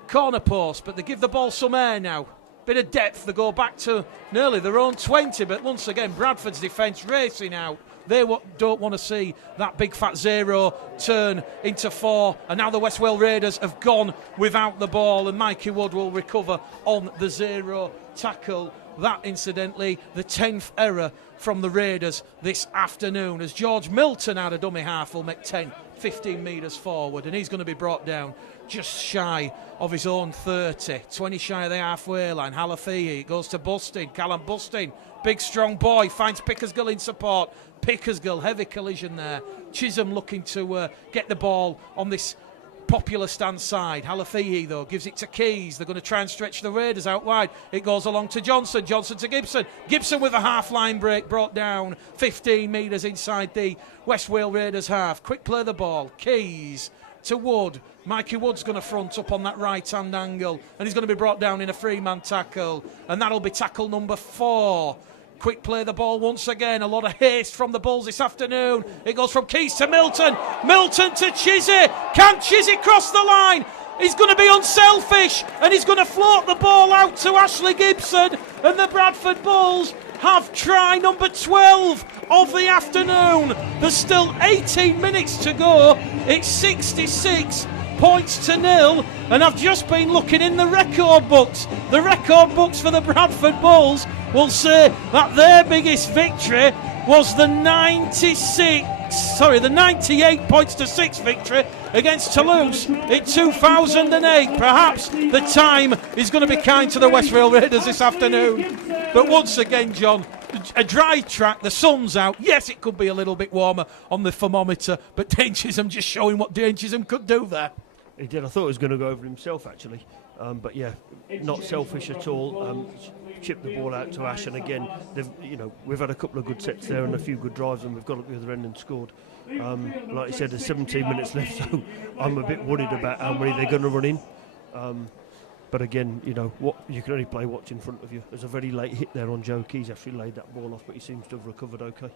corner post, but they give the ball some air now. Bit of depth. They go back to nearly their own 20, but once again, Bradford's defence racing out. They don't want to see that big fat 0 turn into 4, and now the West Wales Raiders have gone without the ball, and Mikey Wood will recover on the 0 tackle. That, incidentally, the 10th error from the Raiders this afternoon, as George Milton out of dummy half will make 15 metres forward, and he's going to be brought down just shy of his own 30, 20 shy of the halfway line. Halafia, it goes to Bustin, Callum Bustin, big strong boy, finds Pickersgill in support. Pickersgill, heavy collision there. Chisholm looking to get the ball on this popular stand side. Halafia, though, gives it to Keys. They're going to try and stretch the Raiders out wide. It goes along to Johnson. Johnson to Gibson. Gibson with a half-line break, brought down 15 metres inside the West Wales Raiders half. Quick play the ball. Keys to Wood. Mikey Wood's going to front up on that right-hand angle, and he's going to be brought down in a 3-man tackle, and that'll be tackle number 4. Quick play the ball once again. A lot of haste from the Bulls this afternoon. It goes from Keys to Milton. Milton to Chizzy. Can Chizzy cross the line? He's going to be unselfish, and he's going to float the ball out to Ashley Gibson. And the Bradford Bulls have try number 12 of the afternoon. There's still 18 minutes to go. It's 66 points to 0, and I've just been looking in the record books. The record books for the Bradford Bulls will say that their biggest victory was the 98 points to 6 victory against Toulouse in 2008. Perhaps the time is going to be kind to the West Wales Raiders this afternoon. But once again, John, a dry track, the sun's out. Yes, it could be a little bit warmer on the thermometer, but Dane Chisholm just showing what Dane Chisholm could do there. He did. I thought he was going to go over himself, actually. But yeah, not selfish at all. Chipped the ball out to Ash, and again, we've had a couple of good sets there and a few good drives, and we've got up the other end and scored. Like I said, there's 17 minutes left, so I'm a bit worried about how many they're going to run in. But again, what you can only play what's in front of you. There's a very late hit there on Joe Keys. Actually laid that ball off, but he seems to have recovered okay.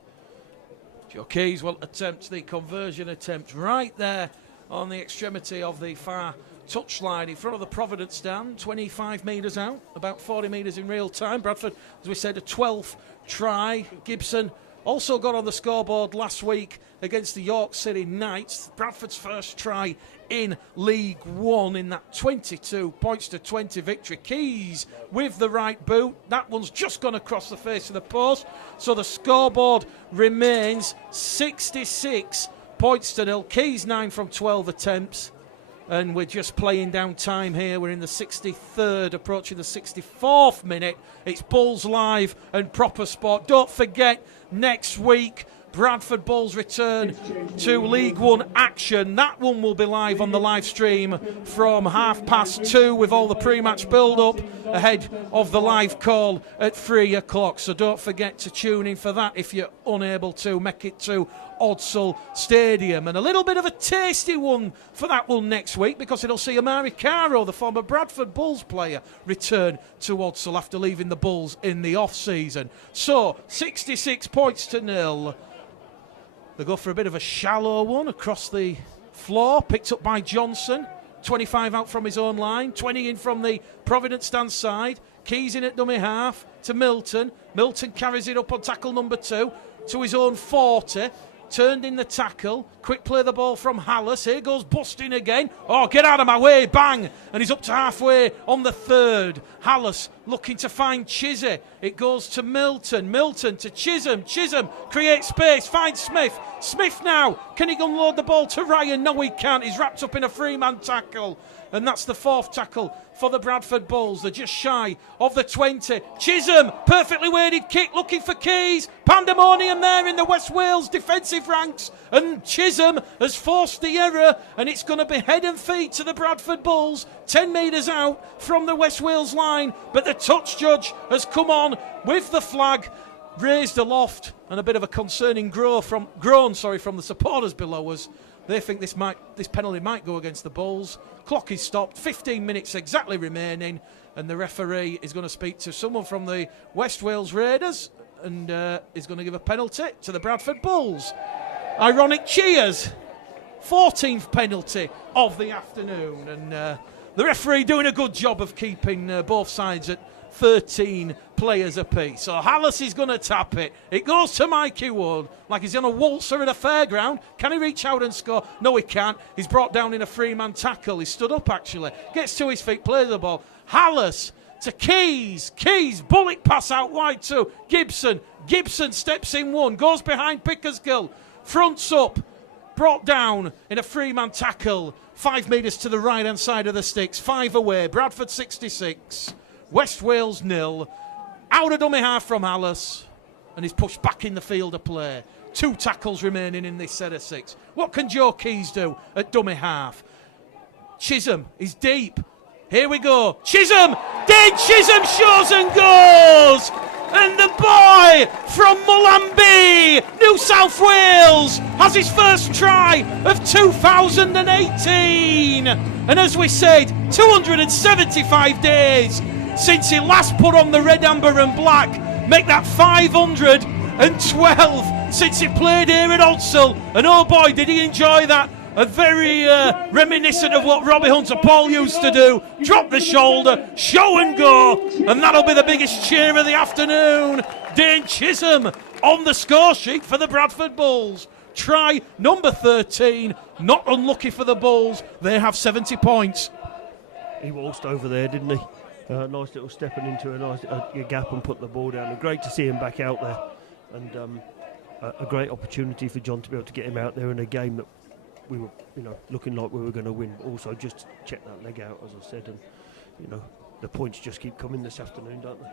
Joe Keys will attempt the conversion attempt right there on the extremity of the far touchline in front of the Providence stand, 25 metres out, about 40 metres in real time. Bradford, as we said, a 12th try. Gibson also got on the scoreboard last week against the York City Knights. Bradford's first try in League One in that 22 points to 20 victory. Keys with the right boot. That one's just gone across the face of the post. So the scoreboard remains 66 points to 0. Keys 9 from 12 attempts. And we're just playing down time here. We're in the 63rd, approaching the 64th minute. It's Bulls Live and Proper Sport. Don't forget, next week, Bradford Bulls return to League One action. That one will be live on the live stream from 2:30 with all the pre-match build-up ahead of the live call at 3 o'clock. So don't forget to tune in for that if you're unable to make it to Odsal Stadium. And a little bit of a tasty one for that one next week, because it'll see Amari Caro, the former Bradford Bulls player, return to Odsal after leaving the Bulls in the off-season. So 66 points to 0. They go for a bit of a shallow one across the floor, picked up by Johnson. 25 out from his own line, 20 in from the Providence stand side. Keys in at dummy half to Milton. Milton carries it up on tackle number 2 to his own 40. Turned in the tackle. Quick play the ball from Hallis. Here goes Bustin again. Oh, get out of my way. Bang. And he's up to halfway on the 3rd. Hallis looking to find Chizzy. It goes to Milton. Milton to Chisholm. Chisholm creates space. Finds Smith. Smith now, can he unload the ball to Ryan? No, he can't. He's wrapped up in a three-man tackle. And that's the fourth tackle for the Bradford Bulls. They're just shy of the 20. Chisholm, perfectly weighted kick, looking for Keys. Pandemonium there in the West Wales defensive ranks. And Chisholm has forced the error, and it's going to be head and feet to the Bradford Bulls, 10 metres out from the West Wales line. But the touch judge has come on with the flag raised aloft, and a bit of a concerning groan from the supporters below us. They think this penalty might go against the Bulls. Clock is stopped, 15 minutes exactly remaining, and the referee is going to speak to someone from the West Wales Raiders and is going to give a penalty to the Bradford Bulls. Ironic cheers. 14th penalty of the afternoon, and the referee doing a good job of keeping both sides at 13 players apiece. So Hallis is going to tap it. It goes to Mikey Wood like he's on a waltzer at a fairground. Can he reach out and score? No, he can't. He's brought down in a three-man tackle. He stood up, actually. Gets to his feet, plays the ball. Hallis to Keys. Keys, bullet pass out wide to Gibson. Gibson steps in one, goes behind Pickersgill. Fronts up, brought down in a three-man tackle. 5 metres to the right-hand side of the sticks. 5 away. Bradford 66. West Wales 0. Out of dummy half from Hallis, and he's pushed back in the field of play. 2 tackles remaining in this set of 6. What can Joe Keys do at dummy half? Chisholm is deep. Here we go. Chisholm! Dane Chisholm shows and goes! And the boy from Mullanby, New South Wales, has his first try of 2018. And as we said, 275 days since he last put on the red, amber and black. Make that 512 since he played here at Odsall. And oh boy, did he enjoy that. A very reminiscent of what Robbie Hunter-Paul used to do. Drop the shoulder, show and go. And that'll be the biggest cheer of the afternoon. Dane Chisholm on the score sheet for the Bradford Bulls. Try number 13. Not unlucky for the Bulls. They have 70 points. He waltzed over there, didn't he? Nice little stepping into a nice gap and put the ball down. And great to see him back out there. And a great opportunity for John to be able to get him out there in a game that we were, looking like we were going to win. Also, just check that leg out, as I said, and the points just keep coming this afternoon, don't they?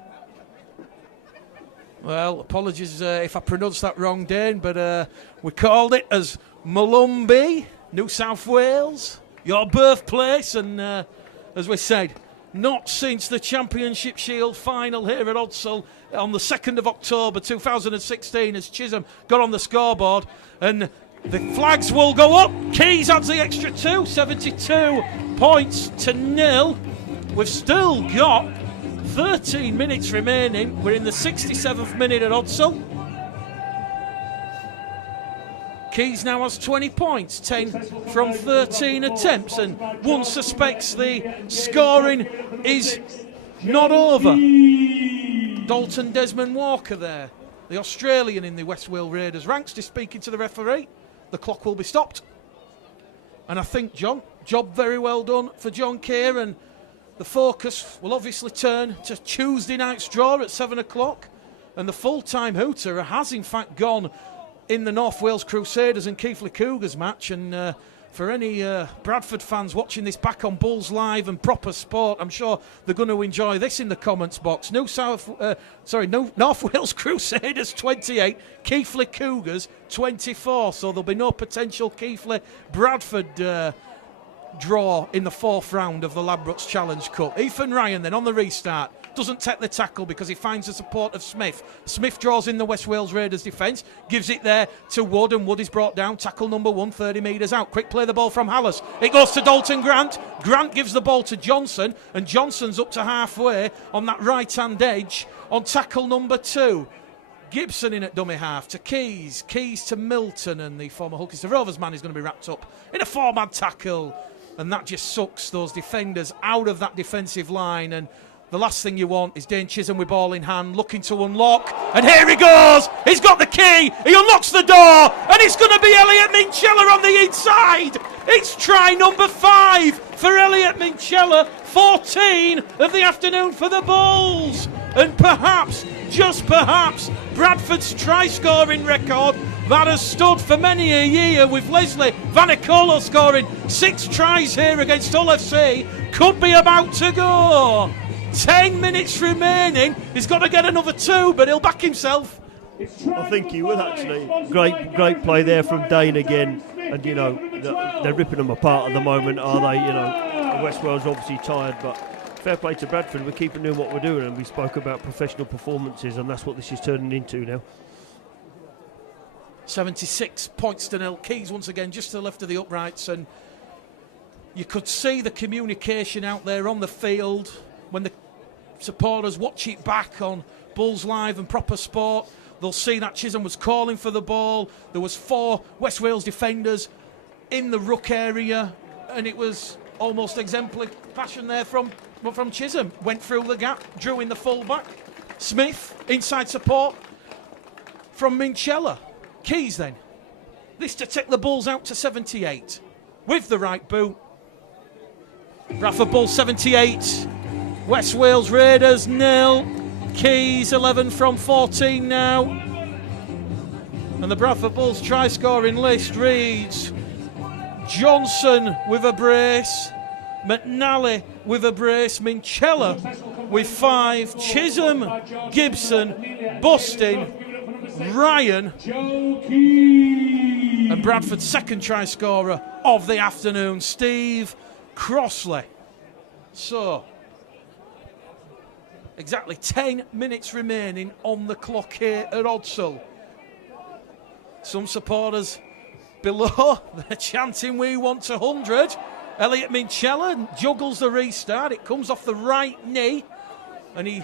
Well, apologies if I pronounced that wrong, Dane, but we called it as Mullanby, New South Wales, your birthplace, and as we said, not since the Championship Shield final here at Odsall on the 2nd of October 2016 as Chisholm got on the scoreboard, and the flags will go up. Keys adds the extra 2, 72 points to 0. We've still got 13 minutes remaining. We're in the 67th minute at Odsall. Keys now has 20 points, 10 from 13 attempts, and one suspects the scoring is not over. Dalton Desmond Walker there, the Australian in the West Wales Raiders ranks, is speaking to the referee. The clock will be stopped. And I think, John, job very well done for John Keir, and the focus will obviously turn to Tuesday night's draw at 7 o'clock. And the full-time hooter has in fact gone in the North Wales Crusaders and Keighley Cougars match, and for any Bradford fans watching this back on Bulls Live and Proper Sport, I'm sure they're going to enjoy this in the comments box. North Wales Crusaders 28, Keighley Cougars 24, so there'll be no potential Keighley Bradford draw in the 4th round of the Ladbrokes Challenge Cup. Ethan Ryan then on the restart doesn't take the tackle because he finds the support of Smith. Smith draws in the West Wales Raiders defence, gives it there to Wood, and Wood is brought down. Tackle number 1, 30 metres out. Quick play the ball from Hallis. It goes to Dalton Grant. Grant gives the ball to Johnson, and Johnson's up to halfway on that right-hand edge on tackle number 2. Gibson in at dummy half to Keys. Keys to Milton, and the former Hulkster Rovers man is going to be wrapped up in a 4-man tackle. And that just sucks those defenders out of that defensive line. And the last thing you want is Dane Chisholm with ball in hand, looking to unlock. And here he goes. He's got the key. He unlocks the door. And it's going to be Elliot Minchella on the inside. It's try number 5 for Elliot Minchella. 14 of the afternoon for the Bulls. And perhaps, just perhaps, Bradford's try-scoring record that has stood for many a year, with Leslie Vanicolo scoring 6 tries here against Hull FC, could be about to go. 10 minutes remaining. He's got to get another 2, but he'll back himself. I think he will, actually. Great play there from Dane again. And, you know, they're ripping them apart at the moment, are they? You know, West Wales obviously tired, but fair play to Bradford. We're keeping doing what we're doing, and we spoke about professional performances, and that's what this is turning into now. 76 points to 0. Keys once again just to the left of the uprights, and you could see the communication out there on the field when the supporters watch it back on Bulls Live and Proper Sport. They'll see that Chisholm was calling for the ball. There was 4 West Wales defenders in the ruck area, and it was almost exemplary fashion there from Chisholm. Went through the gap, drew in the full-back. Smith, inside support from Minchella. Keys then. This to take the Bulls out to 78 with the right boot. Bradford Bulls 78. West Wales Raiders 0. Keys 11 from 14 now. And the Bradford Bulls try scoring list reads Johnson with a brace, McNally with a brace, Minchella with 5, Chisholm, Gibson, Bustin, Ryan, and Bradford's second try scorer of the afternoon, Steve Crossley. So, exactly 10 minutes remaining on the clock here at Odsall. Some supporters below, they're chanting we want 100. Elliot Minchella juggles the restart. It comes off the right knee, and he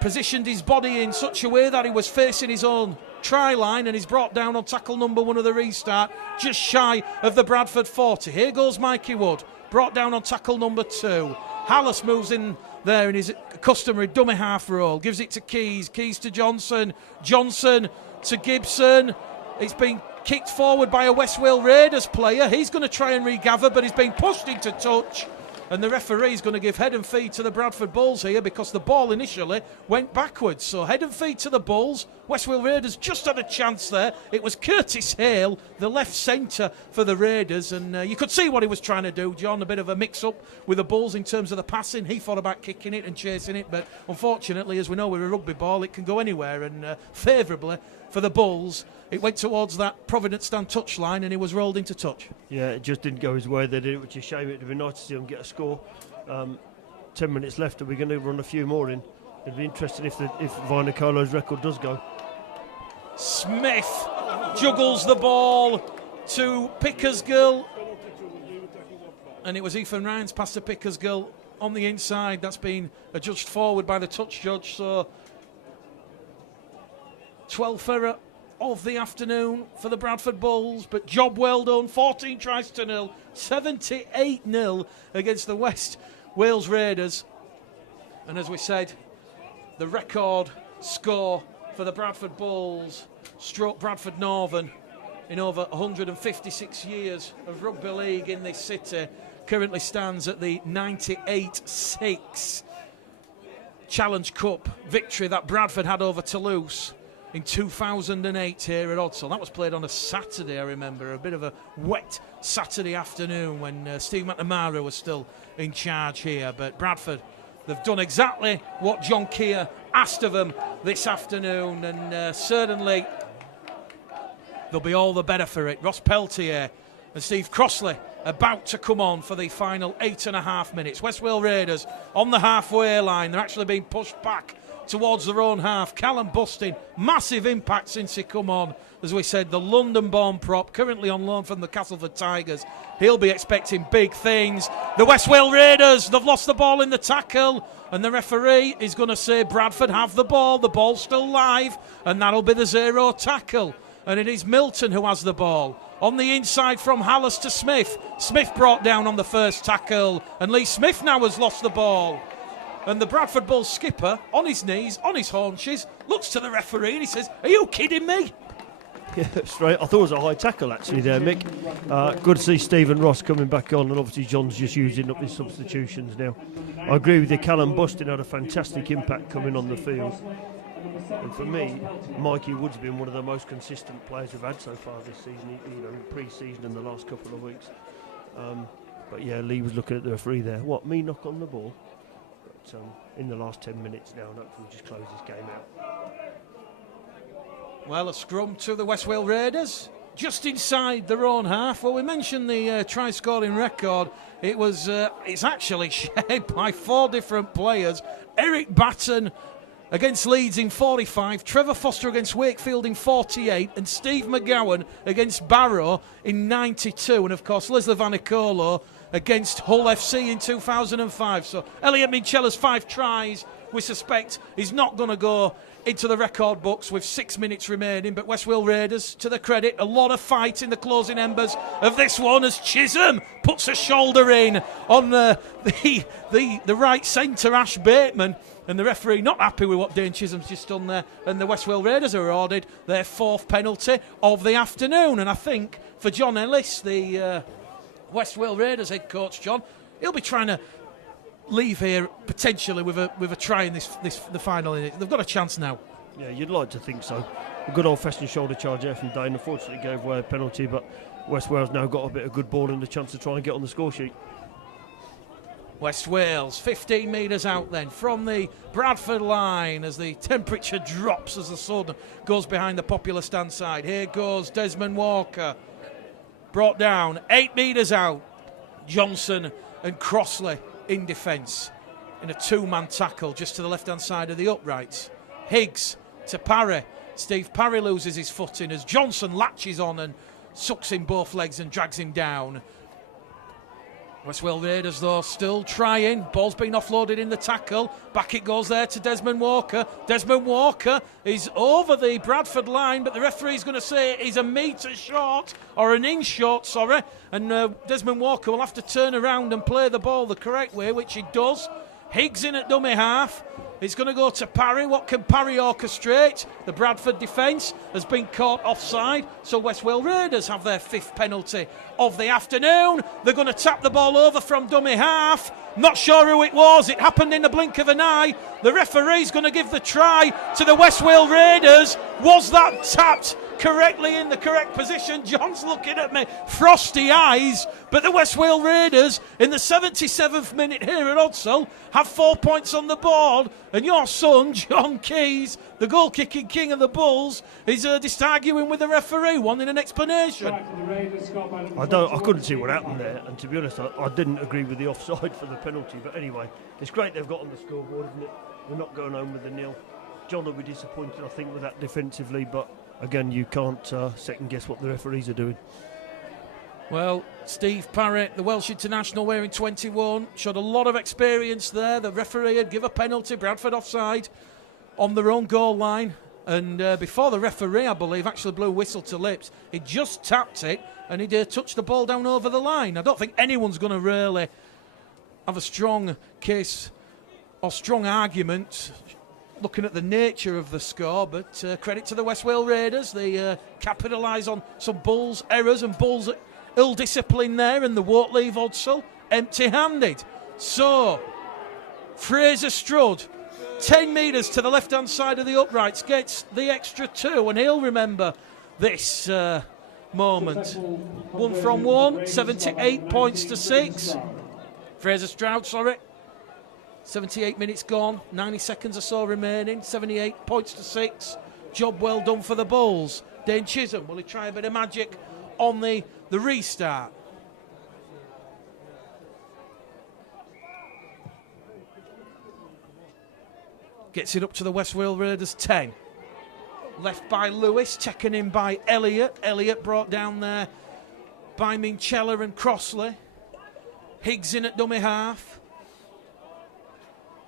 positioned his body in such a way that he was facing his own try line, and he's brought down on tackle number 1 of the restart, just shy of the Bradford 40. Here goes Mikey Wood, brought down on tackle number 2. Hallis moves in there in his customary dummy half roll, gives it to Keys to Johnson, Johnson to Gibson. It's been kicked forward by a West Wales Raiders player. He's going to try and regather, but he's been pushed into touch, and the referee's going to give head and feet to the Bradford Bulls here because the ball initially went backwards. So head and feet to the Bulls. West Wales Raiders just had a chance there. It was Curtis Hale, the left centre for the Raiders, and you could see what he was trying to do, John. A bit of a mix-up with the Bulls in terms of the passing. He thought about kicking it and chasing it, but unfortunately, as we know with a rugby ball, it can go anywhere, and favourably for the Bulls, it went towards that Providence stand touchline, and he was rolled into touch. Yeah, it just didn't go his way. They did it, which is a shame. It would be nice to see them get a score. 10 minutes left, and we're going to run a few more in. It'd be interesting if Vinicolo's record does go. Smith juggles the ball to Pickersgill, and it was Ethan Ryan's pass to Pickersgill on the inside. That's been adjudged forward by the touch judge. So 12th error of the afternoon for the Bradford Bulls, but job well done. 14 tries to 0, 78-0 against the West Wales Raiders. And as we said, the record score for the Bradford Bulls stroke Bradford Northern in over 156 years of rugby league in this city currently stands at the 98-6 Challenge Cup victory that Bradford had over Toulouse in 2008 here at Odsall. That was played on a Saturday, I remember, a bit of a wet Saturday afternoon when Steve McNamara was still in charge here. But Bradford, they've done exactly what John Keir asked of them this afternoon, and certainly they'll be all the better for it. Ross Peltier and Steve Crossley about to come on for the final 8.5 minutes. West Wales Raiders on the halfway line. They're actually being pushed back towards their own half. Callum Bustin, massive impact since he come on. As we said, the London-born prop, currently on loan from the Castleford Tigers. He'll be expecting big things. The West Wales Raiders, they've lost the ball in the tackle, and the referee is going to say Bradford have the ball. The ball's still live, and that'll be the 0 tackle. And it is Milton who has the ball. On the inside from Hallis to Smith. Smith brought down on the first tackle, and Lee Smith now has lost the ball. And the Bradford Bulls skipper, on his knees, on his haunches, looks to the referee and he says, "Are you kidding me?" Yeah, straight. I thought it was a high tackle actually there, Mick. Good to see Stephen Ross coming back on, and obviously John's just using up his substitutions now. I agree with you, Callum Bustin had a fantastic impact coming on the field. And for me, Mikey Wood's been one of the most consistent players we've had so far this season, pre-season and the last couple of weeks. But yeah, Lee was looking at the referee there. What, me knock on the ball? But in the last 10 minutes now, and hopefully we'll just close this game out. Well, a scrum to the West Wales Raiders, just inside their own half. Well, we mentioned the try-scoring record. It's actually shared by 4 different players. Eric Batten against Leeds in 45, Trevor Foster against Wakefield in 48, and Steve McGowan against Barrow in 92, and of course Leslie Vanicolo against Hull FC in 2005. So Elliot Minchella's 5 tries, we suspect, is not going to go into the record books with 6 minutes remaining. But West Wales Raiders, to their credit, a lot of fight in the closing embers of this one as Chisholm puts a shoulder in on the right centre, Ash Bateman. And the referee not happy with what Dane Chisholm's just done there. And the West Wales Raiders are awarded their 4th penalty of the afternoon. And I think for John Ellis, the West Wales Raiders head coach, John, he'll be trying to leave here potentially with a try in the final. They've got a chance now. Yeah, you'd like to think so. A good old-fashioned shoulder charge there from Dane. Unfortunately gave away a penalty, but West Wales now got a bit of good ball and a chance to try and get on the score sheet. West Wales 15 metres out then from the Bradford line as the temperature drops as the sun goes behind the Popular stand side. Here goes Desmond Walker, brought down 8 metres out. Johnson and Crossley in defence in a 2-man tackle just to the left hand side of the uprights. Higgs to Parry. Steve Parry loses his footing as Johnson latches on and sucks in both legs and drags him down. West Wales Raiders, though, still trying. Ball's been offloaded in the tackle. Back it goes there to Desmond Walker. Desmond Walker is over the Bradford line, but the referee's going to say he's a metre short, or an inch short, sorry. And Desmond Walker will have to turn around and play the ball the correct way, which he does. Higgs in at dummy half. It's going to go to Parry. What can Parry orchestrate? The Bradford defence has been caught offside, so West Wales Raiders have their 5th penalty of the afternoon. They're going to tap the ball over from dummy half. Not sure who it was. It happened in the blink of an eye. The referee's going to give the try to the West Wales Raiders. Was that tapped correctly in the correct position? John's looking at me, frosty eyes. But the West Wales Raiders, in the 77th minute here at Odsall, have 4 points on the board. And your son, John Keys, the goal-kicking king of the Bulls, is just arguing with the referee, wanting an explanation. I couldn't see what happened there, and to be honest, I didn't agree with the offside for the penalty. But anyway, it's great they've got on the scoreboard, isn't it? They're not going home with a nil. John will be disappointed, I think, with that defensively, but again, you can't second guess what the referees are doing. Well, Steve Parry, the Welsh international wearing 21, showed a lot of experience there. The referee had give a penalty, Bradford offside, on their own goal line. And before the referee, I believe, actually blew whistle to lips, he just tapped it and he touched the ball down over the line. I don't think anyone's going to really have a strong case or strong argument looking at the nature of the score, but credit to the West Wales Raiders. They capitalise on some Bulls errors and Bulls ill discipline there, and they won't leave Odsall empty-handed. So, Fraser Strudd, 10 metres to the left-hand side of the uprights, gets the extra 2, and he'll remember this moment. 1 from 1, 78 points to 6. Fraser Stroud, 78 minutes gone, 90 seconds or so remaining, 78 points to 6. Job well done for the Bulls. Dane Chisholm, will he try a bit of magic on the restart? Gets it up to the West Wales Raiders 10. Left by Lewis, taken in by Elliott. Elliott brought down there by Minchella and Crossley. Higgs in at dummy half.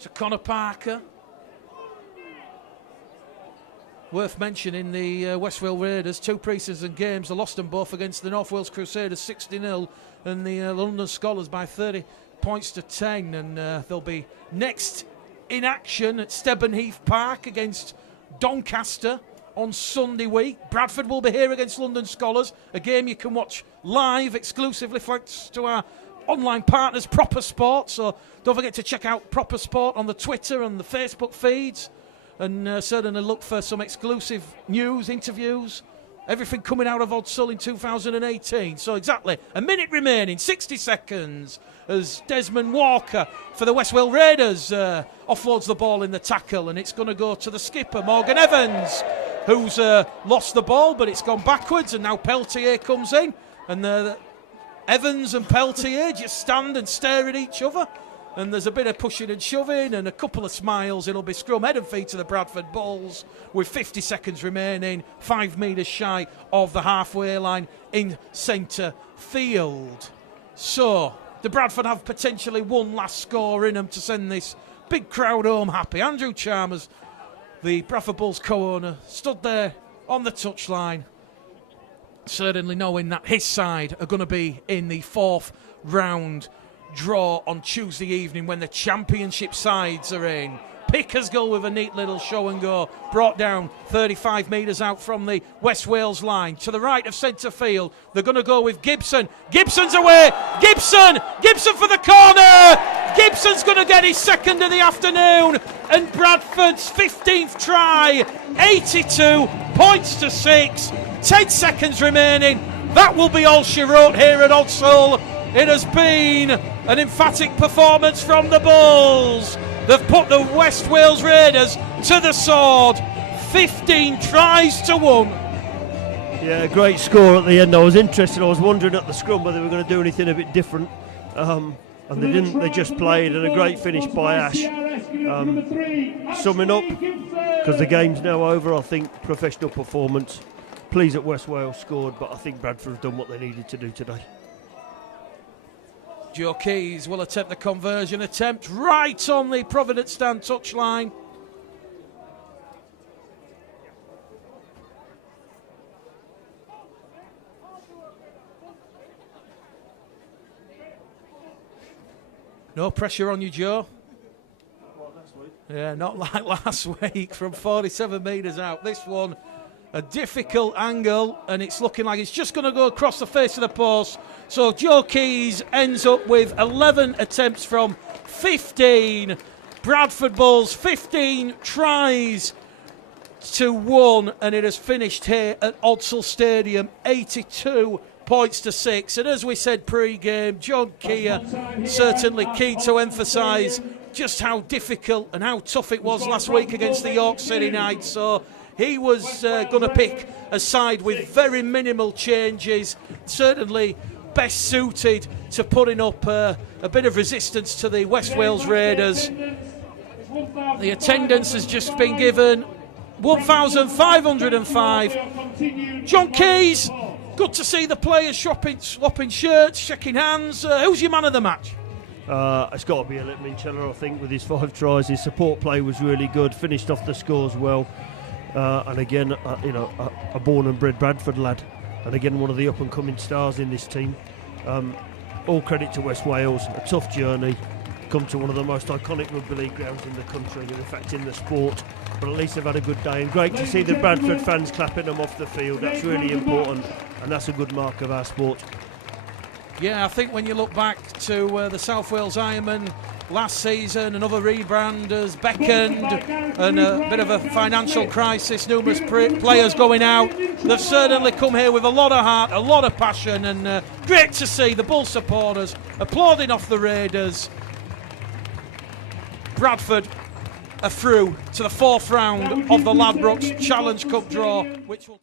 To Connor Parker. Worth mentioning the West Wales Raiders, 2 pre-season games, they lost them both against the North Wales Crusaders 60-0 and the London Scholars by 30 points to 10. And they'll be next in action at Stebenheath Park against Doncaster on Sunday week. Bradford will be here against London Scholars, a game you can watch live exclusively thanks to our online partners, Proper Sport. So don't forget to check out Proper Sport on the Twitter and the Facebook feeds. and certainly look for some exclusive news, interviews, everything coming out of Odsal in 2018. So exactly a minute remaining, 60 seconds, as Desmond Walker for the West Wales Raiders offloads the ball in the tackle, and it's going to go to the skipper, Morgan Evans, who's lost the ball, but it's gone backwards, and now Peltier comes in, and Evans and Peltier just stand and stare at each other, and there's a bit of pushing and shoving and a couple of smiles. It'll be scrum head and feet to the Bradford Bulls with 50 seconds remaining, 5 metres shy of the halfway line in centre field. So the Bradford have potentially one last score in them to send this big crowd home happy. Andrew Chalmers, the Bradford Bulls co-owner, stood there on the touchline, certainly knowing that his side are going to be in the 4th round draw on Tuesday evening when the championship sides are in. Pickersgill with a neat little show and go, brought down 35 metres out from the West Wales line to the right of centre field. They're going to go with Gibson. Gibson's away. Gibson for the corner. Gibson's going to get his second of the afternoon, and Bradford's 15th try, 82 points to 6, 10 seconds remaining. That will be all she wrote here at Odsal. It has been an emphatic performance from the Bulls. They've put the West Wales Raiders to the sword, 15 tries to 1. Yeah, great score at the end. I was interested. I was wondering at the scrum whether they were going to do anything a bit different. And they didn't. They just played, and a great finish by Ash. Summing up, because the game's now over, I think professional performance. Pleased that West Wales scored, but I think Bradford have done what they needed to do today. Joe Keys will attempt the conversion attempt right on the Providence stand touchline. No pressure on you, Joe. Yeah, not like last week from 47 metres out. This one, a difficult angle, and it's looking like it's just going to go across the face of the post. So Joe Keys ends up with 11 attempts from 15. Bradford Bulls 15 tries to 1, and it has finished here at Odsal Stadium, 82 points to 6. And as we said pre-game, John Keir certainly keen to emphasise just how difficult and how tough it was last week against the York City Knights. So he was going to pick a side with very minimal changes, certainly best suited to putting up a bit of resistance to the West Wales Raiders. The attendance has just been given 1,505. John Keys, good to see the players swapping shirts, shaking hands. Who's your man of the match? It's got to be Elliot Minchella, I think, with his 5 tries. His support play was really good, finished off the scores well. And again, a born and bred Bradford lad, and again one of the up-and-coming stars in this team. All credit to West Wales, a tough journey, come to one of the most iconic rugby league grounds in the country, and in fact in the sport, but at least they've had a good day, and great to see the Bradford fans clapping them off the field. That's really important, and that's a good mark of our sport. Yeah, I think when you look back to the South Wales Ironman last season, another rebrand has beckoned, and a bit of a financial crisis, numerous players going out. They've certainly come here with a lot of heart, a lot of passion, and great to see the Bull supporters applauding off the Raiders. Bradford are through to the 4th round of the Ladbrokes Challenge Cup draw, which will